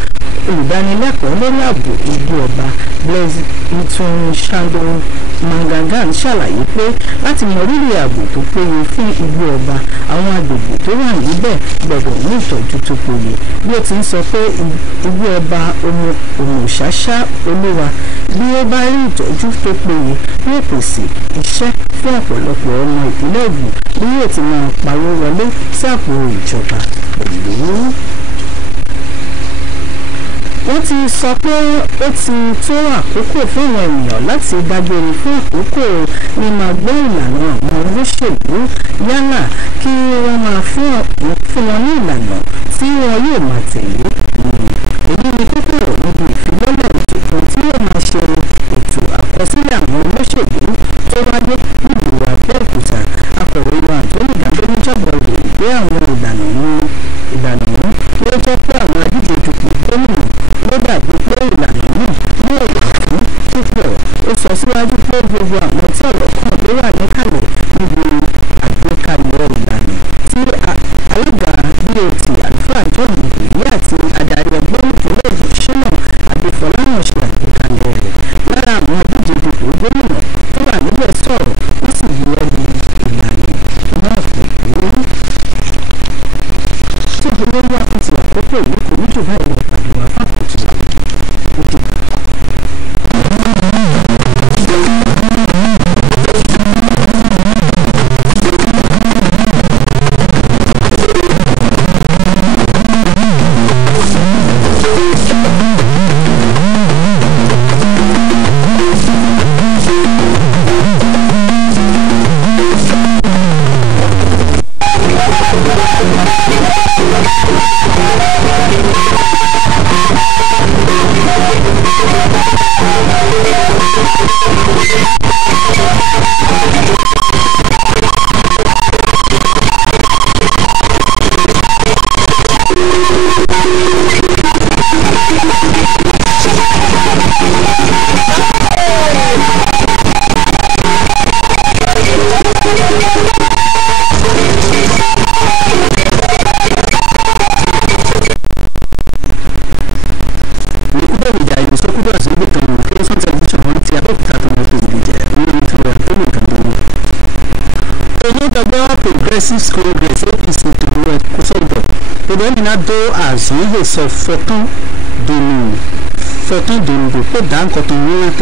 olùdánilẹ́kọ̀ọ́ lórí ààbò ìlú ọba Blaise Ntun-Shando Mangangan ṣàlàyé pé láti mọ rírì ààbò tó péye fún ìlú ọba àwọn agbègbè tó wà níbẹ̀ gbọdọ̀ ní ìtọ́jú tó péye bí ó ti ń sọ pé ìlú ọba Òmùṣàṣà Olúwa bí ó bá rí ìtọ́jú tó péye yóò pèsè iṣẹ́ fún ọ̀pọ̀lọpọ̀ ọmọ ìpínlẹ̀ Ògùn bí yóò ti máa pawó wọlé sí àpò ìjọba pẹ̀lú. Wọ́n ti sọ pé ó ti tó àkókò fún àwọn ènìyàn láti dágbére fún àkókò mímọ gbọ́ ìlànà àwọn olóṣèlú yálà kí wọ́n máa fún wọn ní ìlànà tí wọn yóò máa tẹ̀lé. Èyí ni kókó níbi ìfilọ́lẹ̀ tuntun tí yóò máa ṣe ètò àkọsílẹ̀ àwọn olóṣèlú tó wáyé nílùú Abẹ́òkúta. Akọ̀wé wa Anthony Gandoni jábọ̀ ròyìn pé àwọn ìlànà ọ̀hún ló jẹ́ pé àwọn adíje dupò gómìnà ló dàbí pé ìlànà náà yóò wà fún púpọ̀. Ó sọ síwájú pé gbogbo àwọn tí ọ̀rọ̀ kan ló wà níkàlẹ̀ níbi àgbékalẹ̀ ìlànà tí alága BOT àlùfáà John Ìgbèyí àti adarí ẹgbẹ́ ìpínlẹ̀ Èkó Ṣínà Adéfọláhàn ṣe àgbékalẹ̀ rẹ̀. Lára àwọn adíje dupò gómìnà tó wà níbẹ̀ sọ̀rọ̀ ó sì buwọ́ lu ìlànà náà pẹ̀lú. Tí olórí àkùtì àkókò yìí kò ní jù báyìí lọ pàdé wa fákòtì òdìbò. Progressive Congress APC tòwúrọ̀ ẹ̀kọ́ sọ̀dọ̀ ìdẹ́mìnà dó àzọ́yè sọ fọ́tán dòndò kó dáńkọ̀tàn wíwọ́n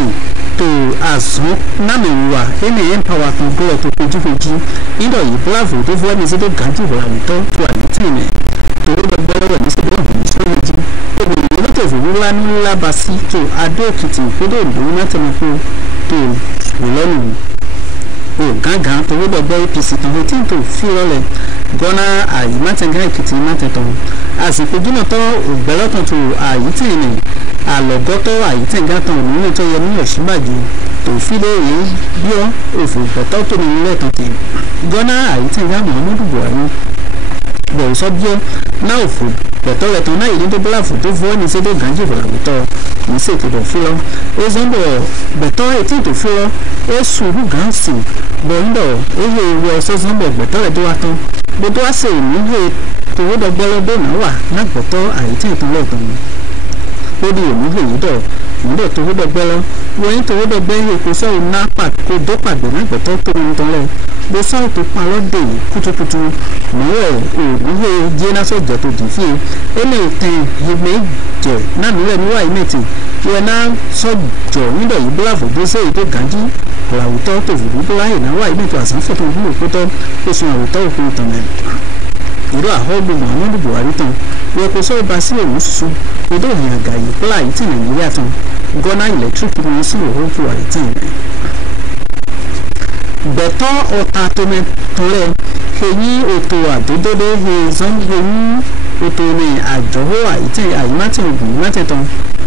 tó àzọ́ námẹ̀wà ẹ̀mẹ̀ empower kan gbọ́dọ̀ tó fojúfojú nídọ̀ yìí bravo tó fọ́ ẹni sí tó gàjú ìwòràwùtọ́ tó wà ní tìǹẹ̀ tòwó gbẹgbẹ́rẹ́ ní síbẹ̀ ọ̀hún sọ́yẹ́jì obìnrin ló tẹ̀sí ńlá ńlá bá sí tó Adó Èkìtì ìpínlẹ̀ Oǹdó mẹ́tẹ̀mẹ́fọ́ tó ìlọ́nù gángan tó wọ́n gbọ́ APC tán ó tí ń tó fi rọlẹ̀ gọ́nà àyímátẹ̀gá Èkìtì mátẹ̀tàn àsìkò jùlọ tó ògbẹ́lọ́tàn tó àyítẹ̀nì àlọ́gọ́tọ̀ àyítẹ̀gá tán òmìnira tó yẹ ní Ọ̀ṣínbàjò tó fi léèrè bíọ́ òfò gbọ̀tọ́ tó ní ilé tán tẹ̀ gọ́nà àyítẹ̀gá Muhammadu Buhari bẹ̀rù sọ́bíọ́ náà òfò gbọ̀tọ́ rẹ̀ tán náà yìí ní tó bọ́lá fò tó fọ́ ní sẹ́dọ̀ gánjì ìfọ̀làwùtọ́ ní sèkìdọ̀ fúlọ́ ó zọ́ndọ̀ gbẹ̀tọ́ etí tó fúlọ́ ó sùúrù gánsì bọ̀ńdọ̀ ewé ewu ọ̀sọ́ zọ́ndọ̀ gbẹ̀tọ́ rẹ̀ tó wá tán gbogbo wá sí ìmúlò tòwódọ̀gbẹ́rẹ́dọ̀ náà wà lágbọ̀tọ́ àyítẹ́ ìpínlẹ̀ ọ̀tọ̀ ni lórí ìmúlò yìí dọ̀ ìmúlò tòwódọ̀gbẹ́rẹ́ wọ́n tòwódọ̀gbẹ́ èkó sọ́ọ̀ náà kó dópàgbẹ́ lágbọ̀tọ́ tó ń tán lẹ̀ bó sọ́ọ̀ tó pa lọ́dẹ̀ kútukútu níwẹ̀ òwúwo jẹ́násọ̀ jẹ́ tó dì fíye ó lè tẹ̀ ìgbẹ́ jẹ́ náà nílẹ̀ níwá ìmẹ̀tì ìwẹ̀ náà sọ̀jọ̀ nídọ̀ yìí bíláàfọ̀ bó sẹ́yìn tó gàjí ọ̀làwùtọ́ tó fòdú tó láyè náà wà ìmẹ̀tì àsánfọ̀ tó wúlò kótọ́ oṣù àwùtọ́ òfin tọ̀mẹ̀ ìlú àhọ́gbò Muhammadu Buhari tán wọ́n kò sọ́ọ́ bá sí òun ṣuṣu ìdó ìhìn àgàyè pọ́lá yìí tì Nàìjíríà tán gọ́nà electric ni wọ́n sì wò ó Buhari tán gbẹ̀tọ́ ọ̀tà tòmẹ́tọ́rẹ́ èyí ètò àdódódó èyí ètò ní àjọwọ́ àyímátì ògùn mẹ́tẹ̀tàn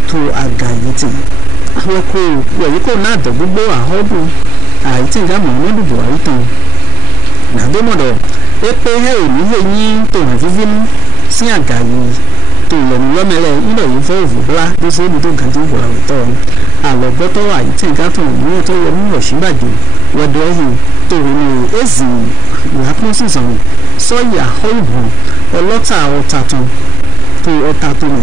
tó àgàyè tì àwọn kò wẹ̀yí kò náà dọ̀ gbogbo àhọ́bù àyítìǹgá Muhammadu Buhari tán nàdómọ̀dọ̀ epe òní èyí tó hàn fífi mú sí àgàyè tó lẹ́nu lọ́mẹlẹ̀ nílò yìí fẹ́ òfurufúlá bó ṣe é ní tó gàdú ìwòràwìtọ́ àlọ́gbọ́tọ́ àyítìǹgá tó ní tó yẹ ní Ọ̀ṣínbàjò wọ́dọ̀ ẹ̀yìn tó ní èzì ìhàpọ́nsìsàn sọ́yà ọ̀hún ọlọ́ta ọ̀tà tán tó ọ̀tà tó nì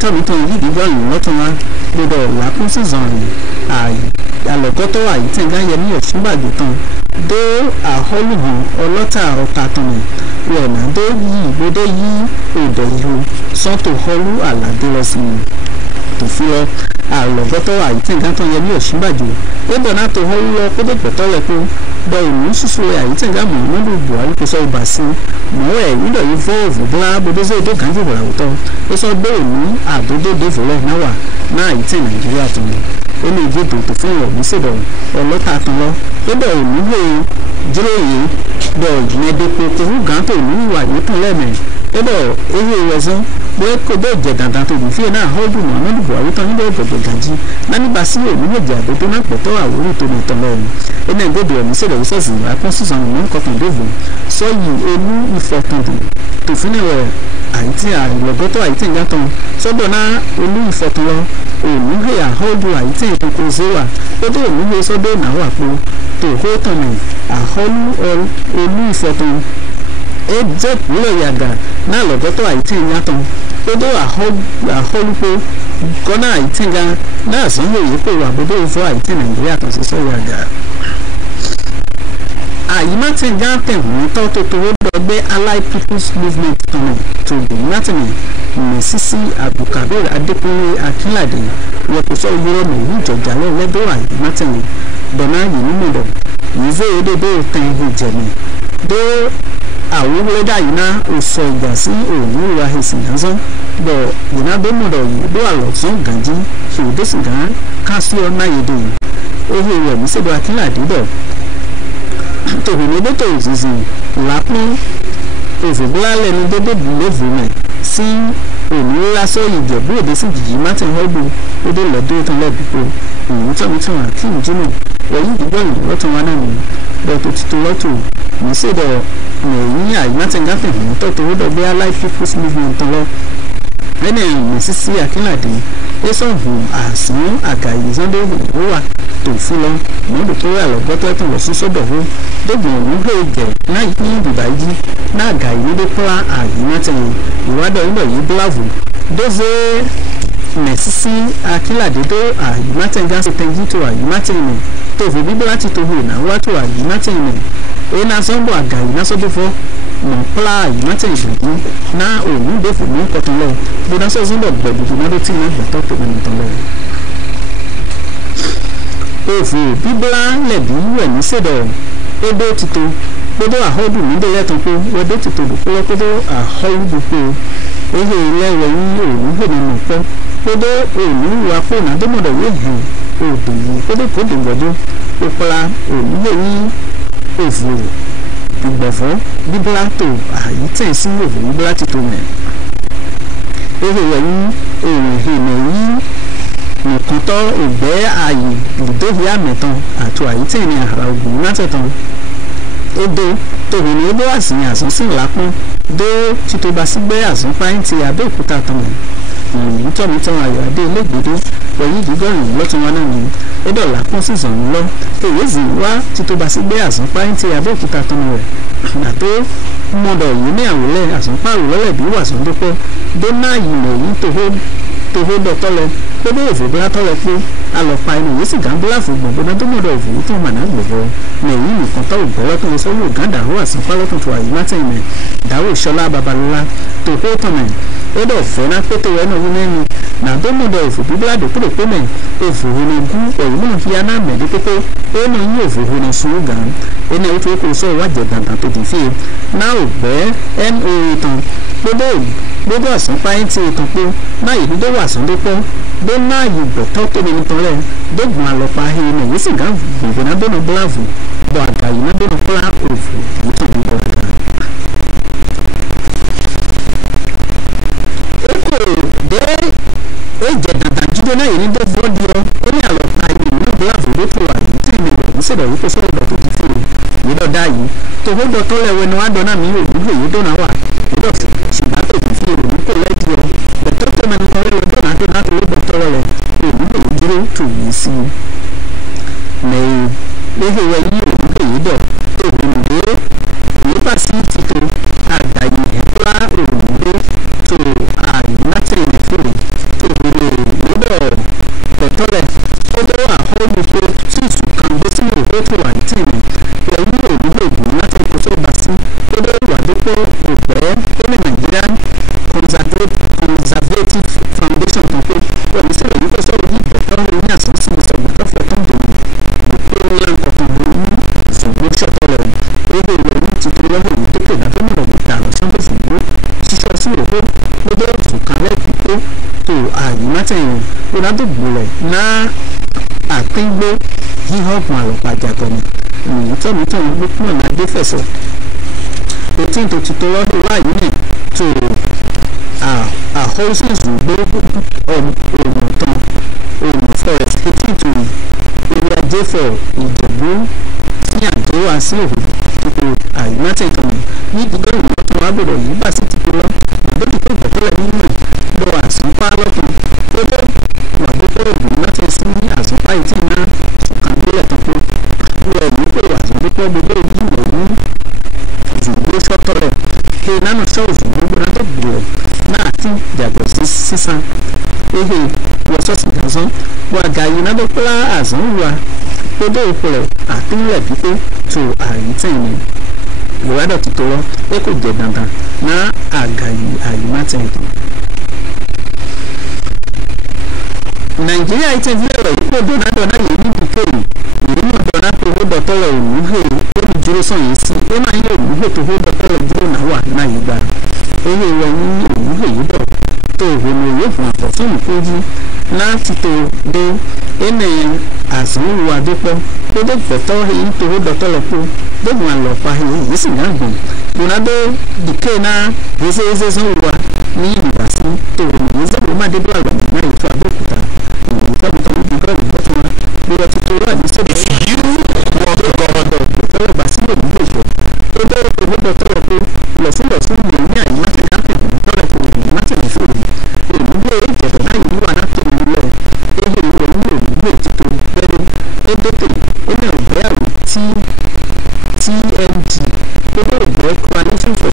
tọ̀mítọ̀ yìí gbọ́yìn lọ́tún wa gbọdọ̀ làákún sísan àlọ́gọ́tọ̀ àyítẹ̀gá yẹmí ọ̀ṣunbàjò tán dó àhọ́lùhàn ọlọ́tà ọ̀tà tọ̀nà wọ̀nà dó yìí gbọdọ̀ yí òdò ìlú sọ́tò họ́lù àlàdé lọ sí i tó fi lọ àlọ́gọ́tọ̀ àyítẹ̀gá tán yẹmí ọ̀ṣunbàjò gbọdọ̀ náà tó họ́lù lọ kó tó pẹ̀tọ́ lẹ kó bọ òun ṣùṣù àyítẹ̀gá Muhammadu Buhari kò sọ ìbà sí mọ̀ọ́ ẹ̀ nílò yìí fọ́ọ̀fù bọ́lá bodóṣe èdè kanjú ìwòràwùtọ́ ó sọ bẹ́ẹ̀ ní àdódódé fọlọ́ náà wà náà àyítẹ̀ Nàìjíríà tó ní ó ní ìdìbò tó fún ọ̀hún ṣèdọ̀ ọlọ́ta tán lọ lọ́dọ̀ òníwò jíròyè dọ̀ ìmẹ̀dẹ́pọ̀ kòwú gán tó ní ìwà yìí tán lẹ́mẹ̀ lọ́dọ̀ eré ẹ̀sán pé kò bẹ́ẹ̀ jẹ́ dandan tó dùn fíẹ̀ náà ọdún Muhammadu Buhari tán níbẹ̀ gbọ̀gbọ̀ gàjí lánìbà sí òníwèjì àdódó náà pẹ̀tọ́ àwòrán tó ní ìtàn lọ́rùn ẹni ẹgbẹ́bẹ̀ ọ̀hún ṣèdọ̀ ìṣẹ̀sìn ìwákùn sísan ìmọ̀ kọkàndínlógún sọ́yìn olú ìfọ̀tàndùn tòfínìwẹ̀ àyítí àlọ́gọ́tọ̀ àyítí ìyàtọ̀ sọ́dọ̀ náà olú ìfọ̀tànlọ òníhè àhọ́dù àyítí ìkókó zéwà lọ́dọ̀ òníhè sọ́dọ̀ ìnáwó àpò tòhó tọ̀nà àhọ́lù olú ìfọ̀tàn ẹ̀jẹ̀ kúlẹ̀ yàgà náà lọ́gọ́tọ̀ àyítí ìyàtọ̀ lọ́dọ̀ àhọ́lùpọ̀ kọ́nà àyítí ga náà sanwó yìíkò àbúdó ìfọ̀ àyítí Nàìjíríà tó ṣe sọ́wọ́ àgà àyímátìngá tẹ̀wọ̀n tó tó towó dọ̀gbẹ́ Allied People's Movement tọ̀nà tó gbòó látìmí Mẹ́sísí Abdulkabir Adékúnlé Akínládé wọ́pọ̀sọ yọrọ mẹ́rin ìjọjà lọ́wọ́dọ̀ àyímátìngá dọ̀nà yìí mọ̀dọ̀ yìí fẹ́ dédé tẹ̀ ìjẹ̀mí dó àwòrán yìí ná òsọ ìgbà sí òun ìwà ẹ̀sìn lásán bọ̀ yìí ná bẹ́ mọ̀dọ̀ yìí dó àlọ́tún gànjí ṣòdẹ́sìgá kásíọ́ náyédè ohe rẹ̀ ní sẹ́dọ̀ Akínládé bọ̀ tòhùnmẹ́dẹ́tò òzìzì lápín òfòbúlá lẹ́nu dédé bùlẹ́vù rẹ̀ sí òmìnirasọ ìjẹ̀bú èdè sí jìjì martin hogbo ó dé lọ́dún tán lẹ́bùkọ́ òun tọ́mítàn akeem jimmy wọ̀nyí ìdígbọ́ ìdúrọ́tàn wa náà ní dr tito lọ́tò ní sẹ́dọ̀ mẹ̀yìn àyímátẹ̀ngàtẹ̀ hàn tọ́tò ó dọ̀gbẹ́ Allied People's Movement tán lọ ẹni Mẹ́sísí Akínládé ẹ̀sọ̀hún àsán àgàyè sunday ìwọ́wà tó fún lọ mọ́tò tó rà lọ́gọ́tọ́ tó lọ sí sọ́dọ̀ ó dógùn òun gbé ìjẹ̀ náà ní ìdìbà yìí náà gà yìí ló pọ́lá àyímátẹ̀yìn ìwádọ̀ ìbọ̀ yìí bíláàvù dóze Mẹ́sísí Akínládé tó àyímátẹ̀yìn gáàsì tẹ̀yìn tó àyímátẹ̀yìn tó fi bíbí láti tó hù náà wá tó àyímátẹ̀yìn èyí náà sọ́ńbọ̀ àgàyè náà sọ́dọ̀ fọ́ mọ̀pla àyímátẹ̀yìn ìdògún náà òun dòfò ní kọ̀tàn lọ gbọdọ̀ sọ́sọ́ńbọ̀ gbẹ̀dùdù náà tó tì náà gbẹ̀tọ́ tó gbẹ̀mí tán lọ. òfò bíbélà lẹ̀bí wẹ̀ ní sèdọ̀ édó títò kódó àhọ́dù ní délẹ̀ tán pé wọ́dó títò dòpọ̀ kódó àhọ́dù pé ehe lẹ́wọ̀ yí òun hèmí mọ̀ pọ́ kódó òun wà fóònù àdémọ̀dọ̀ yóò hàn òdò yìí kódó kódò gbọdọ̀ òpla òun hèmí òfò ìgbọ̀fọ́ bíbélà tó àyítẹ̀ sí òfò bíbélà títò mẹ́ ehe wẹ̀ yí òun hèmí yí nìkan tọ́ ògbẹ́ ààyè ìdóhìí àmẹ́tàn àti àyítẹ̀ ní àrà ògùn látẹ̀tàn odò tòhùn ní ebó àsìn àsán sí ìlápọ́n dó títúba sígbẹ́ àsán páyìntì Abẹ́òkúta tán ìlú tọ́mítàn ayọ̀ adé ilégbèdé pẹ̀lú ìdígọ́rin lọ́tún wọn náà ní ẹ̀dọ̀ lápọ́n sì zàn lọ tèwé zì wá títúba sígbẹ́ àsán páyìntì Abẹ́òkúta tán rẹ̀ àtó mọ̀dọ̀ yìí ní àwòlẹ̀ àsán pààrọ̀ lọ́lẹ̀ bí wàsán dúpẹ́ dó náà yìí mọ̀ yìí tòhó dọ̀tọ́ lọ gbogbo òfò bóyá tọ́lọ pé alọ́pa inú yìí sì gàmbúlà fún gbọ̀ngbọ̀n tó mọ̀dọ̀ òfò tó màná gbọ̀gbọ̀ lẹ́yìn nìkan tó gbọ́lọ́ tó ń sọ́wọ́ uganda ó wà sàn pálọ́tò tó àyè látẹ̀yìn dáwọ́ ìṣọlá babalọ́lá tó kó tọ̀nà ó dọ̀ fẹ́ ná pété wẹ́ náà wọ́n mẹ́nu nà tó mọ̀dọ̀ òfò bíbélà dòkúrò pé mẹ́ òfò hona gún ọ̀yìn náà fi aná mẹ́lẹ́ pépé ó náà yí òfò hona sùn gàn ó náà ó tó kó sọ wájẹ̀ gbàǹtà tó ti fi náà ò gbẹ́ noa tán gbogbo àsán páyín tí ìtàn pé náà yìí tó wà sán tó pọ́ bó náà yìí gbọ̀tọ́ tó ní nítorí rẹ̀ dógùn àlọ́pàá ẹ̀yìn náà yìí sì gán gbogbo náà dóná bíláàfù bọ̀ àgbà yìí náà dóná pọ́lá òfò èyí tó gbogbo àgbà. ó kò dé èjẹ̀ dàda jíjọ náà yìí ní tó fọ́ di ọ ó ní àlọ́pàá ẹ̀yìn náà bíláàfù ló tó àyè tí ìmọ̀ rẹ̀ ń ṣèdọ̀ wípé sọ́ọ̀dọ̀ tó ti fèrè yìí dọ̀dá yìí tó gbogbo tọ́lẹ̀ wẹnu adọ́nà mi ò dúró èyí dọ́nà wà ìdọ̀fẹ́ ṣùgbọ́n tó ti fèrè ní kò lẹ́dí ọ bẹ̀tọ́ tó mẹ́nu kan lẹ́wọ̀ dọ́nà tó náà tó ló bọ̀ tọ́wọ́ rẹ̀ òun lè dúró tó yìí sí i mẹ́rin léhe wẹ̀ yí òun lè yí dọ̀ tó òun dé nípa sí títò àgbáyé ẹ̀kọ́lá òun dé tó àyè látẹ̀yìn fèrè olùkọ́ sí ìsùnkàn gbé sínú ìwé tó wà ní tìǹbù pẹ̀lú òwúrò ìbò láti kó tó bá sí tó lè wà dípò òpẹ́ tó ní Nigerian Conservative Foundation kan pé wọ́n ní sílẹ̀ yìí kó sọ̀rọ̀ ní ìbẹ̀tọ́ ní àsánsì ìsọ̀gbọ̀n tó fẹ́ tó ń dòwò ìpò ńlá kọ̀ọ̀kan ló ní ìṣògbó ṣọ́tọ̀ rẹ̀ owó ìwé ní títí lọ́wọ́ ìwé tó pè lábẹ́ mọ̀rọ̀ ìta àlọ́sán tó ṣùgbó ṣíṣọ́ sí òkú ó dé ìfòkànlẹ̀ ìpípé tó ààyè mátẹ̀yìn ìrádògbò rẹ̀ náà àpíngbé híhọ́ọ̀gùn àlọ́pàá ìmọ̀tọ́mọ̀tọ́mọ̀ ló kúrò ní adéfẹ̀sọ̀ 18 tó ti tọwọ́ ló wáyé ní tó àhọ́sùnsù gbogbo òmùtàn òmù forest 18 tó ìwé adéfẹ̀ ìjẹ̀bú sí àjọ wá sí òhù tó ààyè mátẹ̀yìn ní ìdígbò ìmọ̀tọ́ wa gbọdọ̀ yìí bá sí ti tó lọ àbẹ́bí tó gbẹ̀tọ́lẹ̀ nínú ẹ̀ lọ àsánpá lọ́tàn tó dé wà gbogbo ògùn láti sí àsánpá yìí tí máa sọ̀kan gbélẹ̀ tán pé wọ́n ẹ̀mí pé wà sí gbogbo gbogbo ìjìnlẹ̀ ní ìṣòwò ṣọ́tọ̀ rẹ̀ pé nánà ṣọ́ọ̀ṣù gbogbo náà tó gbòòrò náà ti jàgbọ̀ sí sísan ehe wọ́n sọ́ọ̀sì gàzán wọ́n àgàyè náà tó pẹ́ àzán wà tó dé ipò rẹ̀ àtúnlẹ̀ pípé tó àyè tẹ̀yìn ni ìwádọ̀ ti tó wọ́n pé kò jẹ́ dandan náà àgàyè àyè má tẹ̀yìn tán. Nàìjíríà ti fi ọ̀rọ̀ ìpò donado náà yìí níbi kéwì ìrìnà donado owó dọ̀tọ́lọ̀ òwúhè olùdúró sọ̀yìn sí ó máa ń yẹ òwúhè tó owó dọ̀tọ́lọ̀ dúró náà wà náà yìí gbà owó ìwẹ̀ ní òwúhè yìí bọ̀ tó òhun ní òwe fún àpọ̀ fún ìkójú láti tó dé ẹnì àsánwó adépọ̀ tó dé gbẹ̀tọ́ èyí tó owó dọ̀tọ́lọ̀ pọ̀ dógun àlọ́pàá èyí sì ń gbọ̀n donado dìkẹ́ náà ẹsẹ̀ sanwó wa ní ìgbà sí tó òun ìzẹ́wò má dédé àgbà náà ètò Abẹ́òkúta ìwòye fẹ́mùtọ́ ní nǹkan ìgbọ́ fún wa bí wọ́n ti tó wà ní sọ́dọ̀ wọ́n tó gọ́ọ̀dọ̀ ìfẹ́lẹ̀ gbà sílẹ̀ ní ìgbésọ̀ tó dé owó dọ̀tọ́rọ̀ pé lọ̀sílọ̀sí ìlú ní àyè mátìláńtì ìdúntọ́rẹ̀ fún ìlú mátìláńtì ìlúgbé ìjẹ̀dọ̀ náà yìí wà láti ìlúlẹ̀ ehe ìwé nílò ìlúgbé títò pẹ́lú édótè ó ní ọ̀gbẹ́ àrùn TMG gbogbo ìgbẹ́ coalition for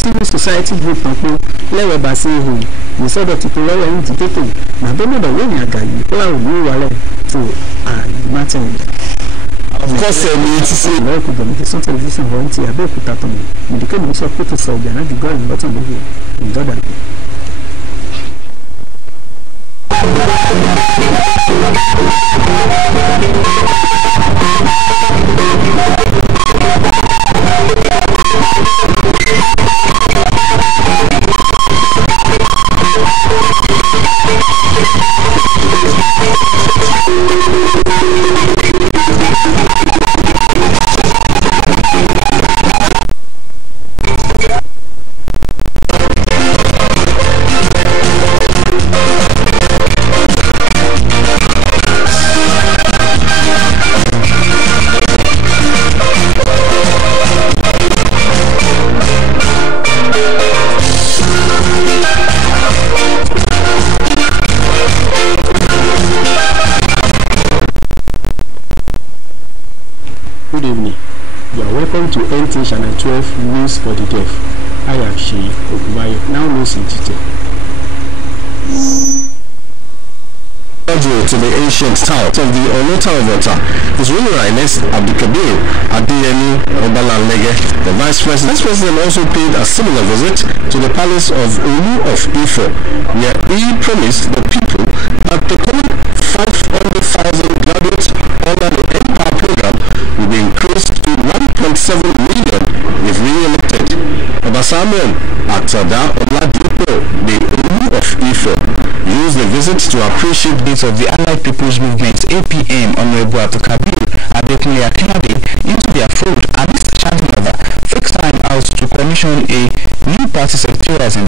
civil society group kan pé lẹ́wọ̀ bá sí ihò ìsọdọ̀ títò lọ́wọ́ yìí ti tètè nàdómọ̀dọ̀ wọ́n àgàyè kó àwọn òwúrò wálẹ̀ tó àyè mátìláńtì. Kọ́sẹ̀ ni ti ṣe. Ìlú ẹ̀kọ́ gbọ̀mí fi sún tẹlifíṣàn wọ́n ti Abẹ́òkúta tán mi ìdíkẹ́ mi sọ pé tó sọ ọ̀gbìn ànájú gọ́ọ̀lù lọ́tàn lóye ìdọ́dà. Good evening. You are welcome to Nta Channel 12 News for the Deaf. I am Sheyi Ogunbayo. Now news in detail. To the ancient town of the Nta Abeokuta, His Royal Highness Abdulkabir Adeyemi Obalanlege, the Vice President also paid a similar visit to the palace of Olu of Ife, where he promised the people that the current 500,000 graduates under the Empower program will be increased to 1.7 million if re-elected. Oba Samuel Atada Oladipo, the Olu of Ife, used the visit to appreciate bits of the Allied People's Movement APM Honorable Abdulkabir Adeyemi into their fold amidst chanting of a fixed time out to commission a new party secretariat in